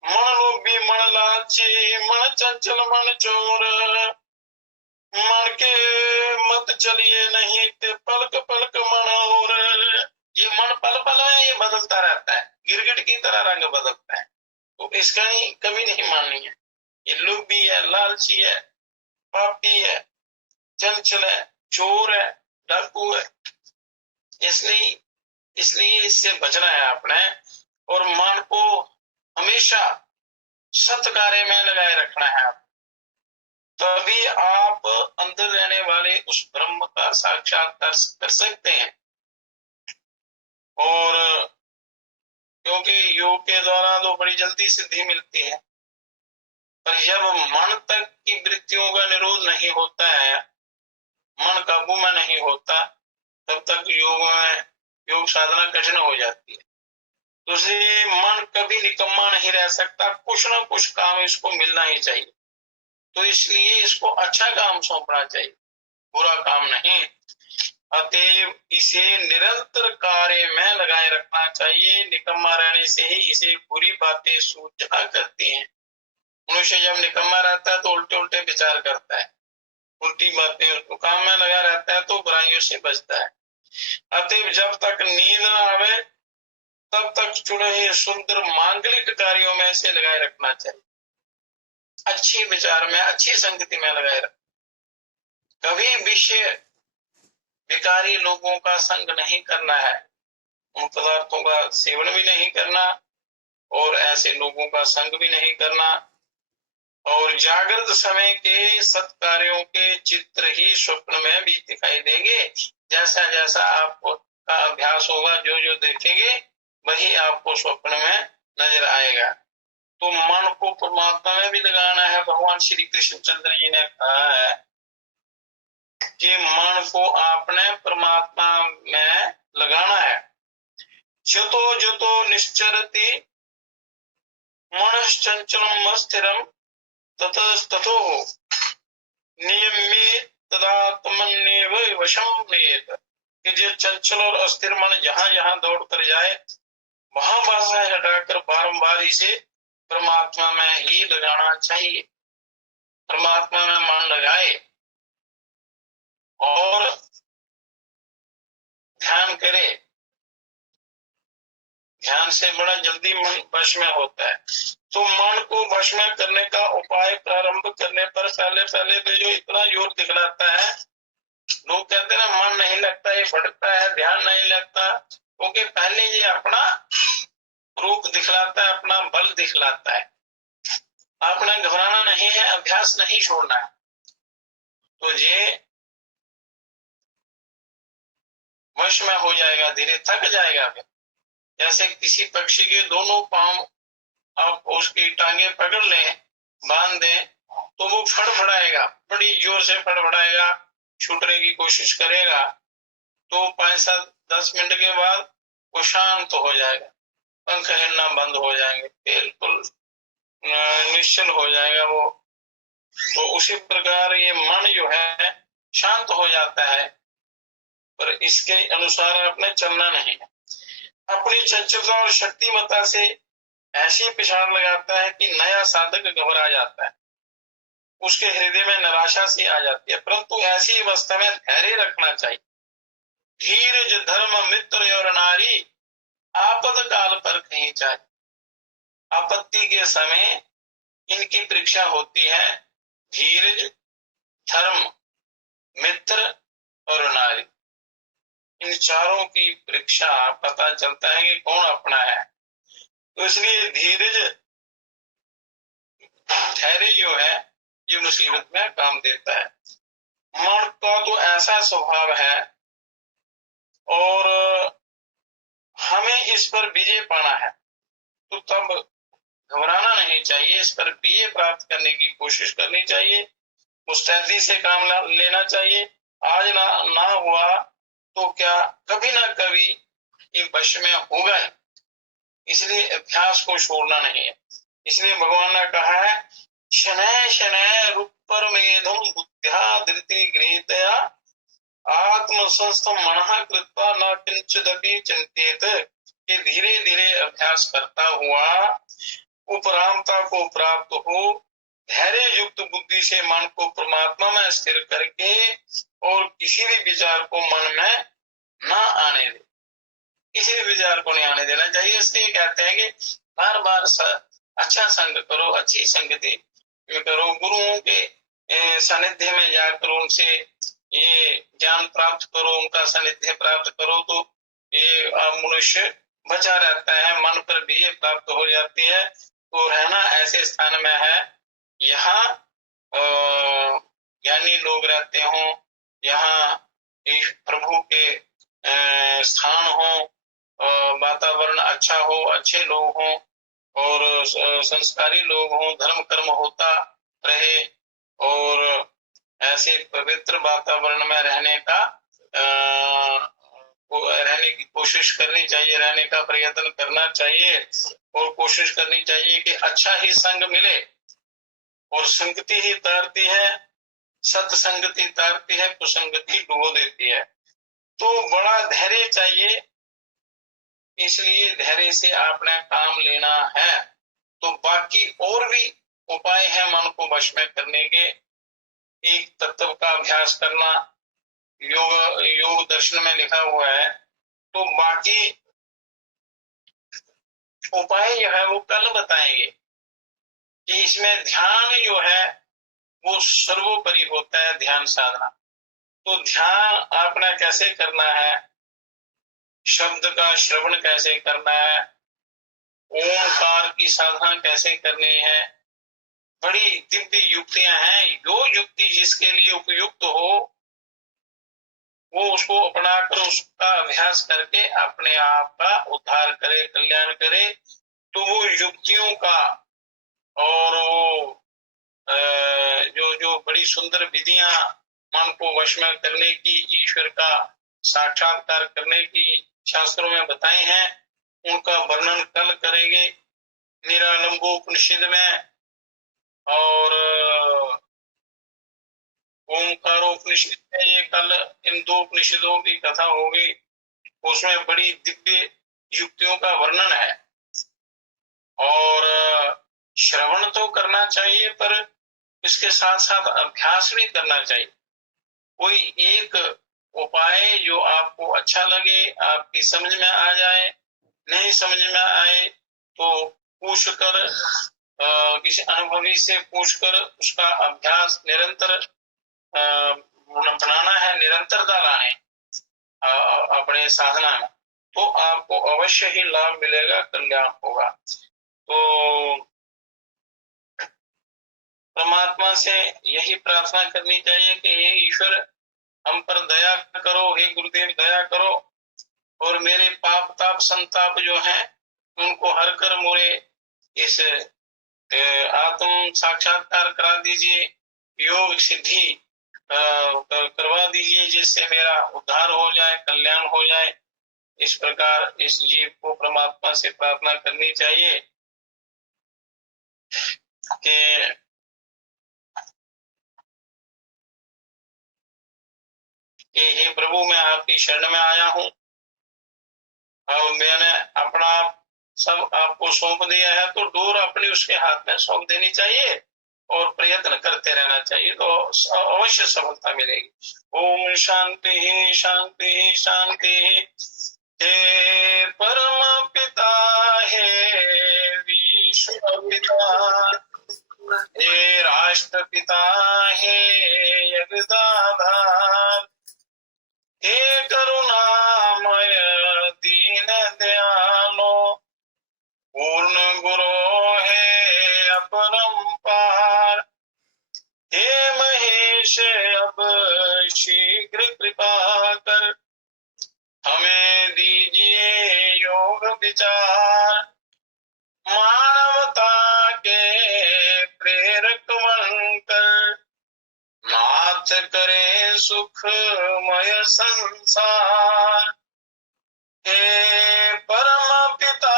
मन लोभी, मन लालची, मन चंचल, मन चोर, मन के मत चलिए नहीं ते पलक पलक मन और। ये मन पल पल है, ये बदलता रहता है, गिरगिट की तरह रंग बदलता है। तो इसका ही कभी नहीं माननी है। ये लोभी है, लालची है, पापी है, चंचल है, चोर है, डाकू है। इसलिए इससे बचना है आपने, और मन को हमेशा सत कार्य में लगाए रखना है आप। तभी आप अंदर रहने वाले उस ब्रह्म का साक्षात्कार कर सकते हैं। और क्योंकि योग के द्वारा तो बड़ी जल्दी सिद्धि मिलती है, पर जब मन तक की वृत्तियों का निरोध नहीं होता है, मन काबू में नहीं होता, तब तक योग साधना कठिन हो जाती है। तो इसलिए मन कभी निकम्मा नहीं रह सकता, कुछ ना कुछ काम इसको मिलना ही चाहिए। तो इसलिए इसको अच्छा काम सौंपना चाहिए, बुरा काम नहीं। अतएव इसे निरंतर कार्य में लगाए रखना चाहिए। निकम्मा रहने से ही इसे बुरी बातें सूझा करती हैं। मनुष्य जब निकम्मा रहता है तो उल्टे उल्टे विचार करता है, उल्टी बातें, उसको काम में लगा रहता है, तो बुराइयों से बचता है। अतएव जब तक नींद न आवे तब तक चुने हुए सुंदर मांगलिक कार्यों में से लगाए रखना चाहिए। अच्छी विचार में, अच्छी संगति में लगाए रख। कभी विषय विकारी लोगों का संग नहीं करना है, उन पदार्थों का सेवन भी नहीं करना, और ऐसे लोगों का संग भी नहीं करना। और जागृत समय के सत्कार्यों के चित्र ही स्वप्न में भी दिखाई देंगे। जैसा जैसा आपको का अभ्यास होगा, जो जो देखेंगे वही आपको स्वप्न में नजर आएगा। तो मन को परमात्मा में भी लगाना है। भगवान श्री कृष्णचंद्र जी ने कहा है कि मन को आपने परमात्मा में लगाना है। जतो जतो निश्चरति मनश्चंचलम स्थिरम ततस्ततो नियम्ये तदात्मन्येव वशम नयेत, कि जो चंचल और अस्थिर मन जहां जहां दौड़ कर जाए वहां बाधा हटाकर बारंबार इसे परमात्मा में ही लगाना चाहिए। परमात्मा में मन लगाए और ध्यान करे। ध्यान से बड़ा जल्दी मन वश में होता है। तो मन को वश में करने का उपाय प्रारंभ करने पर पहले पहले तो जो इतना जोर दिखलाता है, लोग कहते हैं ना मन नहीं लगता, ये भटकता है, ध्यान नहीं लगता, क्योंकि पहले ये अपना रूप दिखलाता है, अपना बल दिखलाता है। आपने घबराना नहीं है, अभ्यास नहीं छोड़ना है। तो ये वश में हो जाएगा, धीरे थक जाएगा। फिर जैसे किसी पक्षी के दोनों पांव आप उसकी टांगे पकड़ लें, बांध दें, तो वो फड़फड़ाएगा, बड़ी जोर से फड़फड़ाएगा, छूटने की कोशिश करेगा। तो 5-7-10 मिनट के बाद वो शांत हो जाएगा, पंख हिलना बंद हो जाएंगे, बिल्कुल निश्चल हो जाएगा वो। तो उसी प्रकार ये मन जो है शांत हो जाता है, पर इसके अनुसार आपने चलना नहीं है। अपनी चंचलता और शक्तिमत्ता से ऐसी पिछाड़ लगाता है कि नया साधक घबरा जाता है, उसके हृदय में निराशा सी आ जाती है। परंतु ऐसी अवस्था में धैर्य रखना चाहिए। धीरज धर्म मित्र और नारी आपद काल पर कहीं जाए। आपत्ति के समय इनकी परीक्षा होती है। धीरज, धर्म, मित्र और नारी, इन चारों की परीक्षा पता चलता है कि कौन अपना है। तो इसलिए धीरज, धैर्य जो है ये मुसीबत में काम देता है। मन का तो ऐसा स्वभाव है और हमें इस पर विजय पाना है, तो तब घबराना नहीं चाहिए, इस पर विजय प्राप्त करने की कोशिश करनी चाहिए, मुस्तैदी से काम लेना चाहिए। आज ना हुआ तो क्या कभी ना कभी ये वश में होगा ही, इसलिए अभ्यास को छोड़ना नहीं है। इसलिए भगवान ने कहा है, शनैः शनैः रूपरमेधम बुद्ध्या धृति गृहीतया आत्मसंस्थम मनः कृत्वा न किंचिदपि चिंतेत, कि धीरे धीरे अभ्यास करता हुआ उपरामता को प्राप्त हो, धैर्य युक्त बुद्धि से मन को परमात्मा में स्थिर करके और किसी भी विचार को मन में न आने दे, किसी भी विचार को नहीं आने देना चाहिए। इसलिए कहते हैं कि बार बार अच्छा संग करो, अच्छी संगति करो, गुरुओं के सानिध्य में जाकर उनसे ये ज्ञान प्राप्त करो, उनका सानिध्य प्राप्त करो, तो ये मनुष्य बचा रहता है, मन पर भी ये प्राप्त हो जाती है। तो रहना ऐसे स्थान में है यहाँ ज्ञानी लोग रहते हो, यहाँ प्रभु के स्थान हो, वातावरण अच्छा हो, अच्छे लोग हों और संस्कारी लोग हों, धर्म कर्म होता रहे और ऐसे पवित्र वातावरण में रहने की कोशिश करनी चाहिए, रहने का प्रयत्न करना चाहिए और कोशिश करनी चाहिए कि अच्छा ही संग मिले। और संगति ही तारती है, सत्संगति तारती है, कुसंगति डुबो देती है। तो बड़ा धैर्य चाहिए, इसलिए धैर्य से आपने काम लेना है। तो बाकी और भी उपाय है मन को वश में करने के। एक तत्व का अभ्यास करना योग दर्शन में लिखा हुआ है। तो बाकी उपाय जो है वो कल बताएंगे कि इसमें ध्यान जो है वो सर्वोपरि होता है, ध्यान साधना। तो ध्यान आपने कैसे करना है, शब्द का श्रवण कैसे करना है, ओंकार की साधना कैसे करनी है, बड़ी दिव्य युक्तियां हैं। जो युक्ति जिसके लिए उपयुक्त हो वो उसको अपनाकर उसका अभ्यास करके अपने आप का उद्धार करे, कल्याण करे। तो वो युक्तियों का और वो जो बड़ी सुंदर विधियां मन को वश में करने की, ईश्वर का साक्षात्कार करने की शास्त्रों में बताई हैं, उनका वर्णन कल करेंगे निरालंबोपनिषद में। और ओमकारोपनिषद है, ये कल इन 2 उपनिषदों की कथा होगी, उसमें बड़ी दिव्य युक्तियों का वर्णन है। और श्रवण तो करना चाहिए, पर इसके साथ साथ अभ्यास भी करना चाहिए। कोई एक उपाय जो आपको अच्छा लगे, आपकी समझ में आ जाए, नहीं समझ में आए तो पूछकर, किसी अनुभवी से पूछकर उसका अभ्यास निरंतर बनाना है, निरंतरता लाए अपने साधना में, तो आपको अवश्य ही लाभ मिलेगा, कल्याण होगा। तो परमात्मा से यही प्रार्थना करनी चाहिए कि हे ईश्वर, हम पर दया करो, हे गुरुदेव दया करो, और मेरे पाप ताप संताप जो हैं उनको हर कर मोरे इस आत्म साक्षात्कार करा दीजिए, योग सिद्धि करवा दीजिए, जिससे मेरा उद्धार हो जाए, कल्याण हो जाए। इस प्रकार इस जीव को परमात्मा से प्रार्थना करनी चाहिए कि हे प्रभु, मैं आपकी शरण में आया हूँ, अब मैंने अपना सब आपको सौंप दिया है, तो डोर अपनी उसके हाथ में सौंप देनी चाहिए और प्रयत्न करते रहना चाहिए, तो अवश्य सफलता मिलेगी। ओम शांति शांति शांति। हे परम पिता, हे विश्व पिता, हे राष्ट्र पिता, हे जगदाधार, हे करुणामय दीन दयालो, पूर्ण गुरो हे अपरंपार, हे महेश अब शीघ्र कृपा कर, हमें दीजिए योग विचार, मानवता के प्रेरक बनकर, नाथ करे सुखमय संसार। हे परम पिता,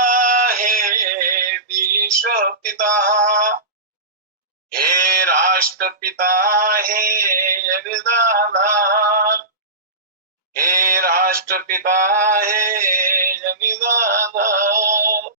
हे विश्व पिता, हे राष्ट्र पिता, हे जगदाधार, हे राष्ट्र पिता, हे